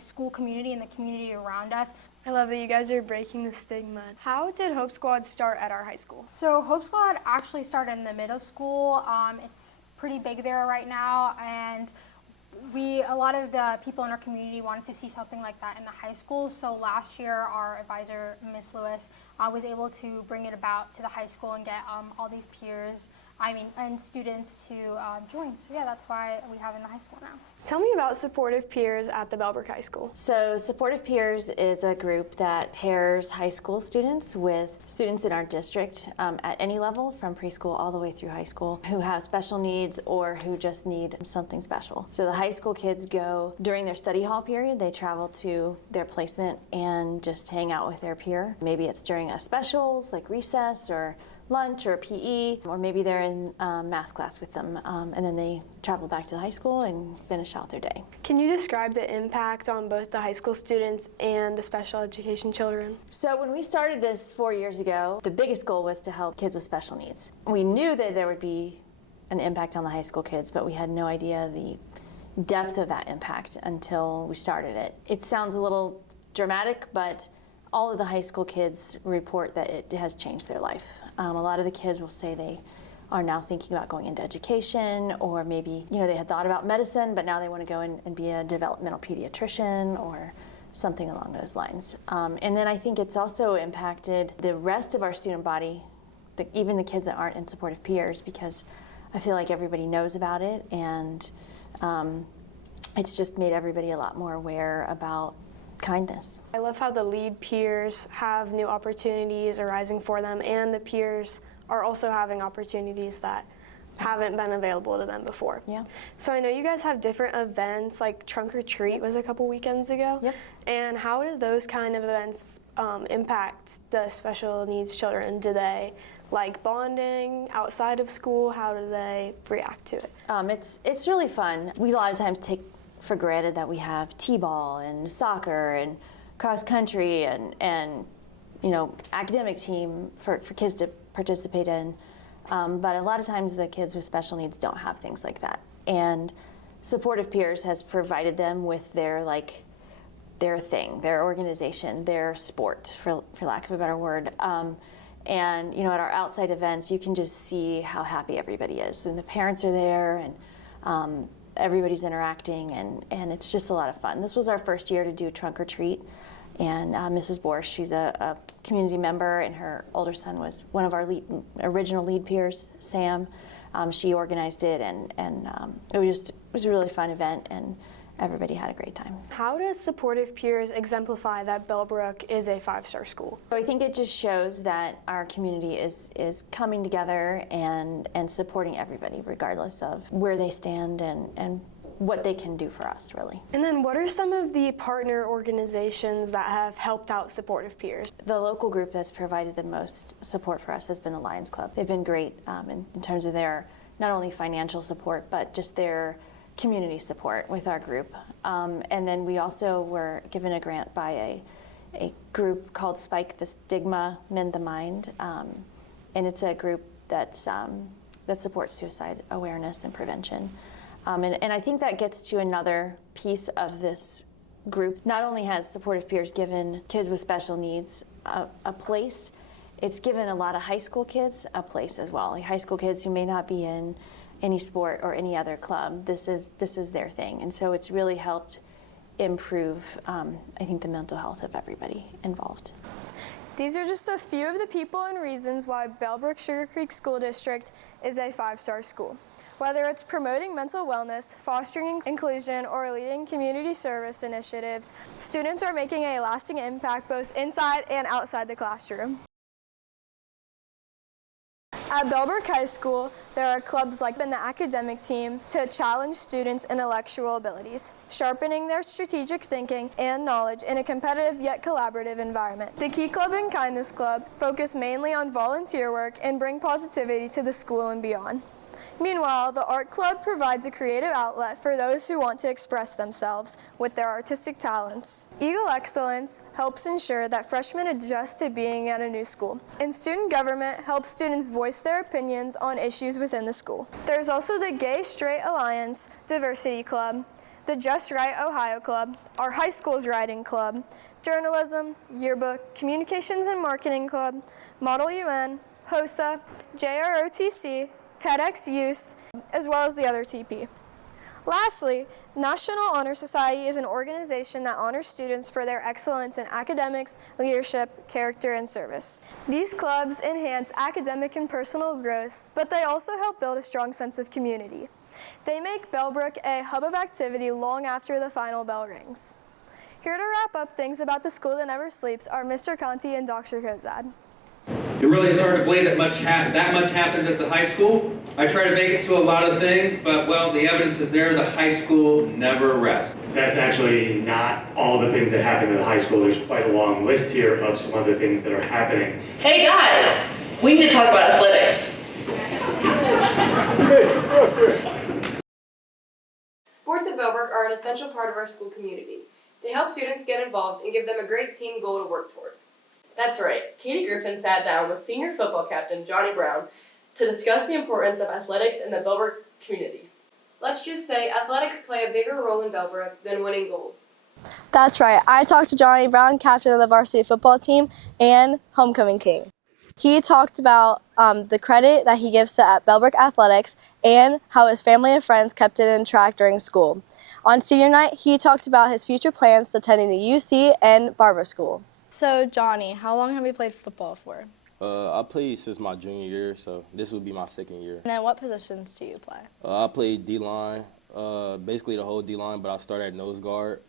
school community and the community around us. I love that you guys are breaking the stigma. How did Hope Squad start at our high school? So Hope Squad actually started in the middle school. It's pretty big there right now, and a lot of the people in our community wanted to see something like that in the high school. So last year, our advisor, Miss Lewis, was able to bring it about to the high school and get all these peers, and students to join. So yeah, that's why we have it in the high school now. Tell me about Supportive Peers at the Bellbrook High School. So Supportive Peers is a group that pairs high school students with students in our district at any level, from preschool all the way through high school, who have special needs or who just need something special. So the high school kids go during their study hall period, they travel to their placement and just hang out with their peer. Maybe it's during a specials like recess or lunch or PE, or maybe they're in math class with them, and then they travel back to the high school and finish out their day. Can you describe the impact on both the high school students and the special education children? So when we started this 4 years ago, the biggest goal was to help kids with special needs. We knew that there would be an impact on the high school kids, but we had no idea the depth of that impact until we started it. It sounds a little dramatic, but all of the high school kids report that it has changed their life. A lot of the kids will say they are now thinking about going into education, or maybe they had thought about medicine, but now they want to go in and be a developmental pediatrician or something along those lines. And then I think it's also impacted the rest of our student body, even the kids that aren't in supportive peers, because I feel like everybody knows about it, and it's just made everybody a lot more aware about kindness. I love how the lead peers have new opportunities arising for them, and the peers are also having opportunities that haven't been available to them before. Yeah. So I know you guys have different events, like Trunk or Treat was a couple weekends ago. Yep. And how do those kind of events impact the special needs children? Do they like bonding outside of school? How do they react to it? It's really fun. We a lot of times take for granted that we have t-ball and soccer and cross country and you know, academic team for kids to participate in. But a lot of times the kids with special needs don't have things like that. And Supportive Peers has provided them with their thing, their organization, their sport, for lack of a better word. And you know, at our outside events, you can just see how happy everybody is. And the parents are there, and everybody's interacting, and it's just a lot of fun. This was our first year to do Trunk or Treat. And Mrs. Borsch, she's a community member, and her older son was one of our original lead peers, Sam. She organized it, and it was a really fun event, and everybody had a great time. How does Supportive Peers exemplify that Bellbrook is a 5-star school? So I think it just shows that our community is coming together and supporting everybody, regardless of where they stand and what they can do for us, really. And then what are some of the partner organizations that have helped out Supportive Peers? The local group that's provided the most support for us has been the Lions Club. They've been great in terms of their not only financial support, but just their community support with our group. And then we also were given a grant by a group called Spike the Stigma, Mend the Mind. And it's a group that supports suicide awareness and prevention. And I think that gets to another piece of this group. Not only has Supportive Peers given kids with special needs a place, it's given a lot of high school kids a place as well. Like high school kids who may not be in any sport or any other club, this is their thing. And so it's really helped improve, I think, the mental health of everybody involved. These are just a few of the people and reasons why Bellbrook-Sugarcreek School District is a 5-star school. Whether it's promoting mental wellness, fostering inclusion, or leading community service initiatives, students are making a lasting impact both inside and outside the classroom. At Bellbrook High School, there are clubs like the academic team to challenge students' intellectual abilities, sharpening their strategic thinking and knowledge in a competitive yet collaborative environment. The Key Club and Kindness Club focus mainly on volunteer work and bring positivity to the school and beyond. Meanwhile, the Art Club provides a creative outlet for those who want to express themselves with their artistic talents. Eagle Excellence helps ensure that freshmen adjust to being at a new school. And Student Government helps students voice their opinions on issues within the school. There's also the Gay Straight Alliance Diversity Club, the Just Right Ohio Club, our high school's writing club, journalism, yearbook, communications and marketing club, Model UN, HOSA, JROTC, TEDx Youth, as well as the other TP. Lastly, National Honor Society is an organization that honors students for their excellence in academics, leadership, character, and service. These clubs enhance academic and personal growth, but they also help build a strong sense of community. They make Bellbrook a hub of activity long after the final bell rings. Here to wrap up things about the school that never sleeps are Mr. Conte and Dr. Cozad. It really is hard to believe that much happens at the high school. I try to make it to a lot of things, but well, the evidence is there. The high school never rests. That's actually not all the things that happen at the high school. There's quite a long list here of some other things that are happening. Hey guys, we need to talk about athletics. Sports at Bellbrook are an essential part of our school community. They help students get involved and give them a great team goal to work towards. That's right, Katie Griffin sat down with senior football captain Johnny Brown to discuss the importance of athletics in the Bellbrook community. Let's just say athletics play a bigger role in Bellbrook than winning gold. That's right, I talked to Johnny Brown, captain of the varsity football team and homecoming king. He talked about the credit that he gives to Bellbrook athletics and how his family and friends kept it in track during school. On senior night, he talked about his future plans to attending the UC and Barber School. So, Johnny, how long have you played football for? I played since my junior year, so this would be my second year. And then what positions do you play? I played D-line, basically the whole D-line, but I started at nose guard.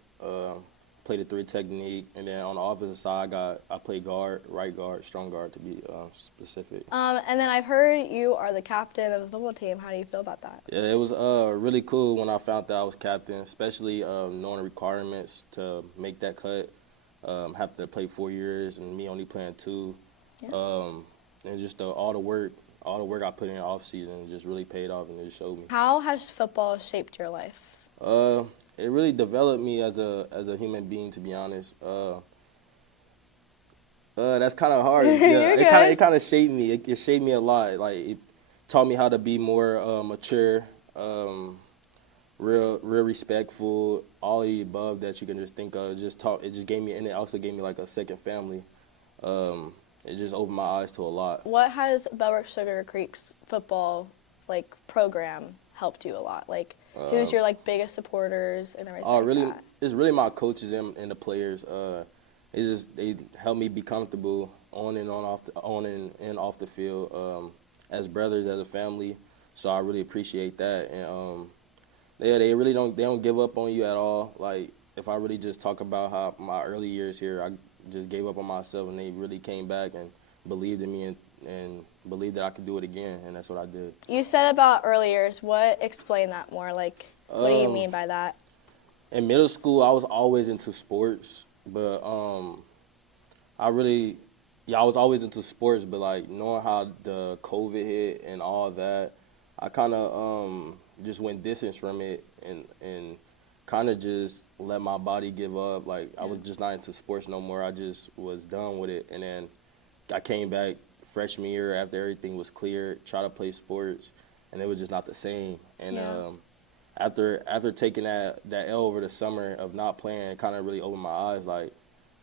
play the 3 technique, and then on the offensive side, I play guard, right guard, strong guard to be specific. And then I've heard you are the captain of the football team. How do you feel about that? Yeah, it was really cool when I found out I was captain, especially knowing the requirements to make that cut. Have to play 4 years and me only playing 2. Yeah. And just all the work I put in off season just really paid off, and it showed me. How has football shaped your life? It really developed me as a human being, to be honest. That's kind of hard. Yeah, it kind of shaped me. It shaped me a lot. Like, it taught me how to be more mature, real respectful, all of the above that you can just think of. It just gave me, and it also gave me like a second family. It just opened my eyes to a lot. What has Bellbrook-Sugarcreek's football program helped you a lot? Like, who's your biggest supporters and everything? Really, like that? It's really my coaches and the players. They help me be comfortable on and off the field, as brothers, as a family. So I really appreciate that. And they really don't give up on you at all. Like, if I really just talk about how my early years here, I just gave up on myself, and they really came back and believed in me and believed that I could do it again, and that's what I did. You said about early years. What? Explain that more. Like, what do you mean by that? In middle school, I was always into sports, but I was always into sports, but like knowing how the COVID hit and all that, I kind of just went distance from it and kind of just let my body give up. Like, I was just not into sports no more. I just was done with it. And then I came back freshman year after everything was cleared, try to play sports, and it was just not the same. And after taking that L over the summer of not playing, it kind of really opened my eyes. Like,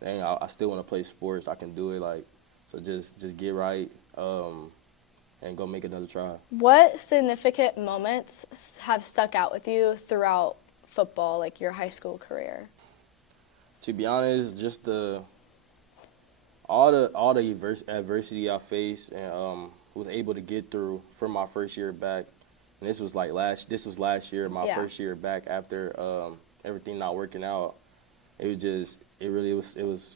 dang, I still want to play sports. I can do it. Like, so just get right and go make another try. What significant moments have stuck out with you throughout football, like your high school career? To be honest, just all the adversity I faced and was able to get through from my first year back. And this was last year, my first year back after everything not working out. It was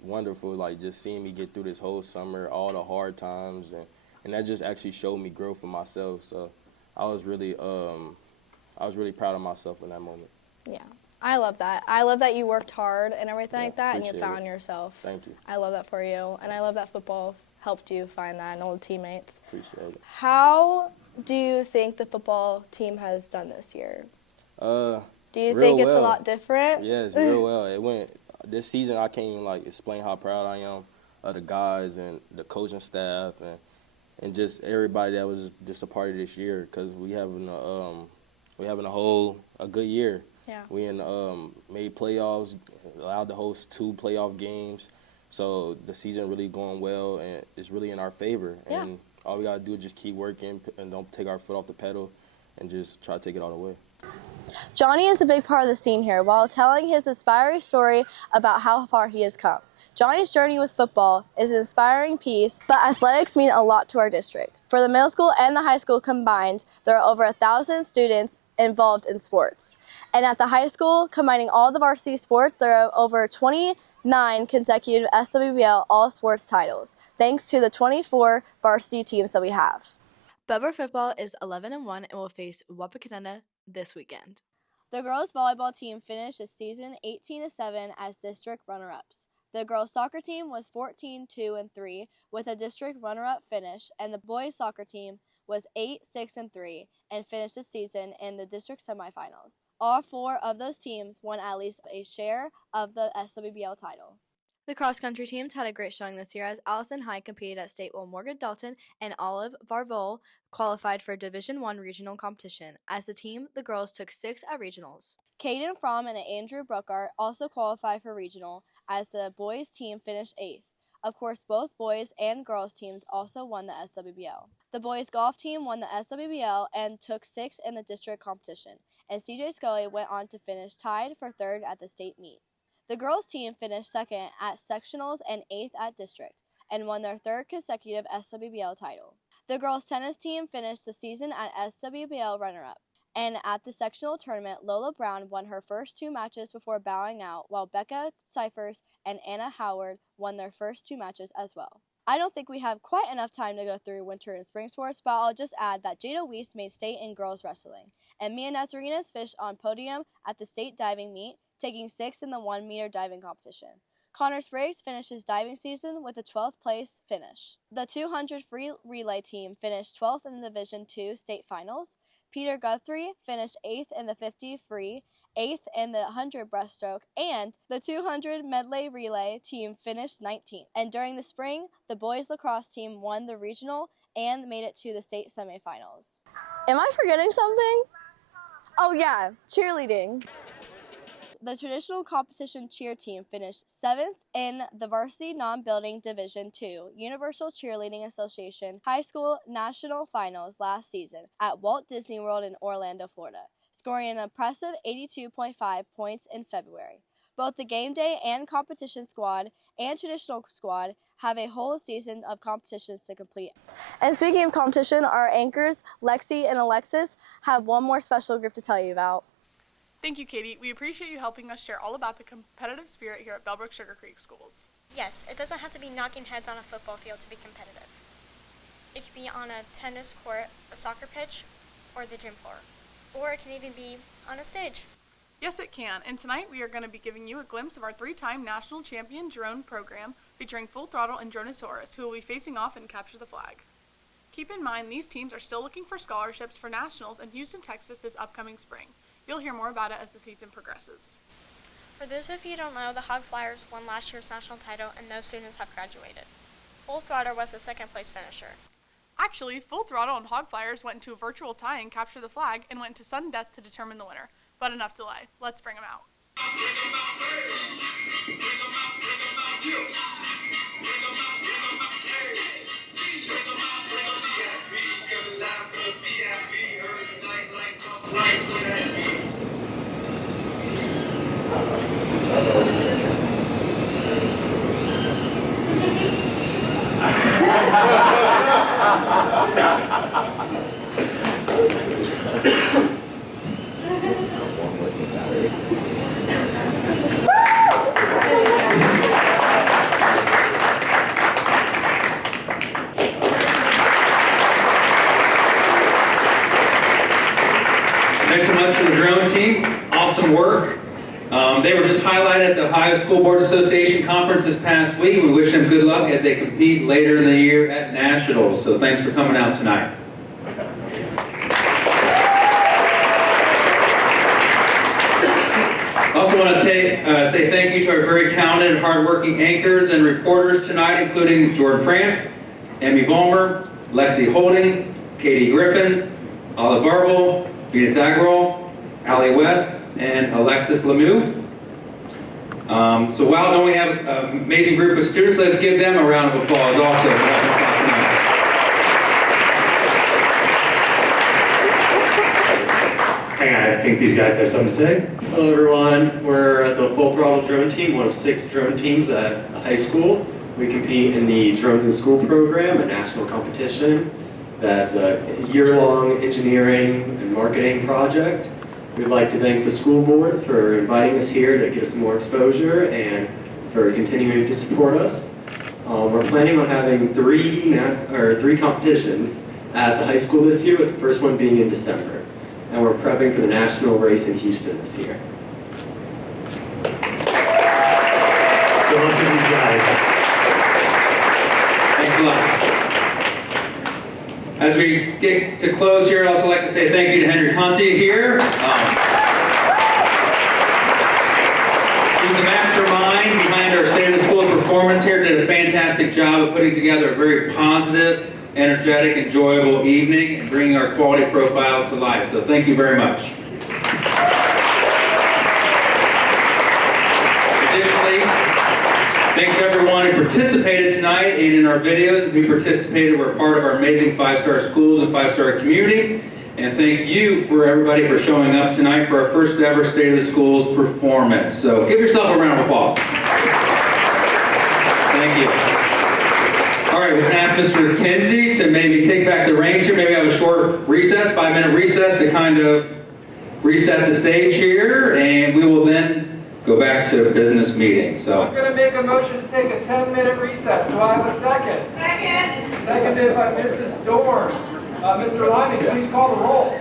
wonderful, like, just seeing me get through this whole summer, all the hard times, and that just actually showed me growth for myself. So I was really proud of myself in that moment. Yeah, I love that. I love that you worked hard and everything like that, and you found it. yourself. Thank you. I love that for you, and I love that football helped you find that and all the teammates. Appreciate it. How do you think the football team has done this year? Do you think it's a lot different? Yes, real well. It went this season. I can't even explain how proud I am of the guys and the coaching staff and just everybody that was just a part of this year, because we having a good year. Yeah. We made playoffs, allowed to host 2 playoff games, so the season really going well, and it's really in our favor. Yeah. And all we gotta do is just keep working and don't take our foot off the pedal, and just try to take it all the way. Johnny is a big part of the scene here while telling his inspiring story about how far he has come. Johnny's journey with football is an inspiring piece, but athletics mean a lot to our district. For the middle school and the high school combined, there are over 1,000 students involved in sports. And at the high school, combining all the varsity sports, there are over 29 consecutive SWBL all-sports titles, thanks to the 24 varsity teams that we have. Bellbrook football is 11-1 and will face Wapakoneta this weekend. The girls volleyball team finished the season 18-7 as district runner-ups. The girls soccer team was 14-2-3 with a district runner-up finish, and the boys soccer team was 8-6-3 and finished the season in the district semifinals. All 4 of those teams won at least a share of the SWBL title. The cross-country teams had a great showing this year as Allison High competed at state while Morgan Dalton and Olive Varvel qualified for Division I regional competition. As a team, the girls took 6 at regionals. Caden Fromm and Andrew Brookart also qualified for regional as the boys team finished 8th. Of course, both boys and girls teams also won the SWBL. The boys golf team won the SWBL and took 6 in the district competition, and CJ Scully went on to finish tied for 3rd at the state meet. The girls team finished 2nd at sectionals and 8th at district, and won their 3rd consecutive SWBL title. The girls tennis team finished the season at SWBL runner-up. And at the sectional tournament, Lola Brown won her first 2 matches before bowing out, while Becca Cyphers and Anna Howard won their first 2 matches as well. I don't think we have quite enough time to go through winter and spring sports, but I'll just add that Jada Weiss made state in girls wrestling, and Mia Nazarenas fished on podium at the state diving meet, taking 6th in the 1-meter diving competition. Connor Spriggs finished his diving season with a 12th place finish. The 200 free relay team finished 12th in the Division II state finals. Peter Guthrie finished 8th in the 50 free, 8th in the 100 breaststroke, and the 200 medley relay team finished 19th. And during the spring, the boys lacrosse team won the regional and made it to the state semifinals. Am I forgetting something? Oh yeah, cheerleading. The traditional competition cheer team finished 7th in the varsity non-building Division II Universal Cheerleading Association High School National Finals last season at Walt Disney World in Orlando, Florida, scoring an impressive 82.5 points in February. Both the game day and competition squad and traditional squad have a whole season of competitions to complete. And speaking of competition, our anchors, Lexi and Alexis, have one more special group to tell you about. Thank you, Katie. We appreciate you helping us share all about the competitive spirit here at Bellbrook-Sugarcreek Schools. Yes, it doesn't have to be knocking heads on a football field to be competitive. It can be on a tennis court, a soccer pitch, or the gym floor. Or it can even be on a stage. Yes, it can. And tonight we are going to be giving you a glimpse of our 3-time national champion drone program featuring Full Throttle and Dronosaurus, who will be facing off and capture the flag. Keep in mind these teams are still looking for scholarships for nationals in Houston, Texas this upcoming spring. You'll hear more about it as the season progresses. For those of you who don't know, the Hog Flyers won last year's national title and those students have graduated. Full Throttle was the 2nd place finisher. Actually, Full Throttle and Hog Flyers went into a virtual tie and captured the flag and went to sudden death to determine the winner. But enough delay. Let's bring them out. Thanks so much to the drone team. Awesome work. They were just highlighted at the Ohio School Board Association conference this past week. We wish them good luck as they compete later in the year at nationals. So thanks for coming out tonight. Also want to say thank you to our very talented and hardworking anchors and reporters tonight, including Jordan Frantz, Emmy Vollmer, Lexi Holding, Katie Griffin, Aly Varvel, Venus Aggarwal, Aly West, and Alexis Lemieux. So wow, don't we have an amazing group of students? Let's give them a round of applause also. Hang on, I think these guys have something to say. Hello everyone, we're the Full Throttle Drone Team, one of 6 drone teams at the high school. We compete in the Drones in School program, a national competition that's a year-long engineering and marketing project. We'd like to thank the school board for inviting us here to get us more exposure and for continuing to support us. We're planning on having three competitions at the high school this year, with the first one being in December. And we're prepping for the national race in Houston this year. Good luck to these guys. Thanks a lot. As we get to close here, I'd also like to say thank you to Henry Conte here. He's the mastermind behind our State of the School performance here. Did a fantastic job of putting together a very positive, energetic, enjoyable evening and bringing our quality profile to life. So thank you very much. Additionally, thanks to everyone who participated tonight and in our videos. If you participated, we're part of our amazing 5-star schools and 5-star community. And thank you for everybody for showing up tonight for our first ever State of the Schools performance. So give yourself a round of applause. Thank you. All right, we can ask Mr. Kinsey to maybe take back the reins here, maybe have a short recess, 5-minute recess to kind of reset the stage here, and we will then go back to a business meeting. So I'm going to make a motion to take a 10-minute recess. Do I have a second? Second. Seconded by Mrs. Dorn. Mr. Lyman, please call the roll.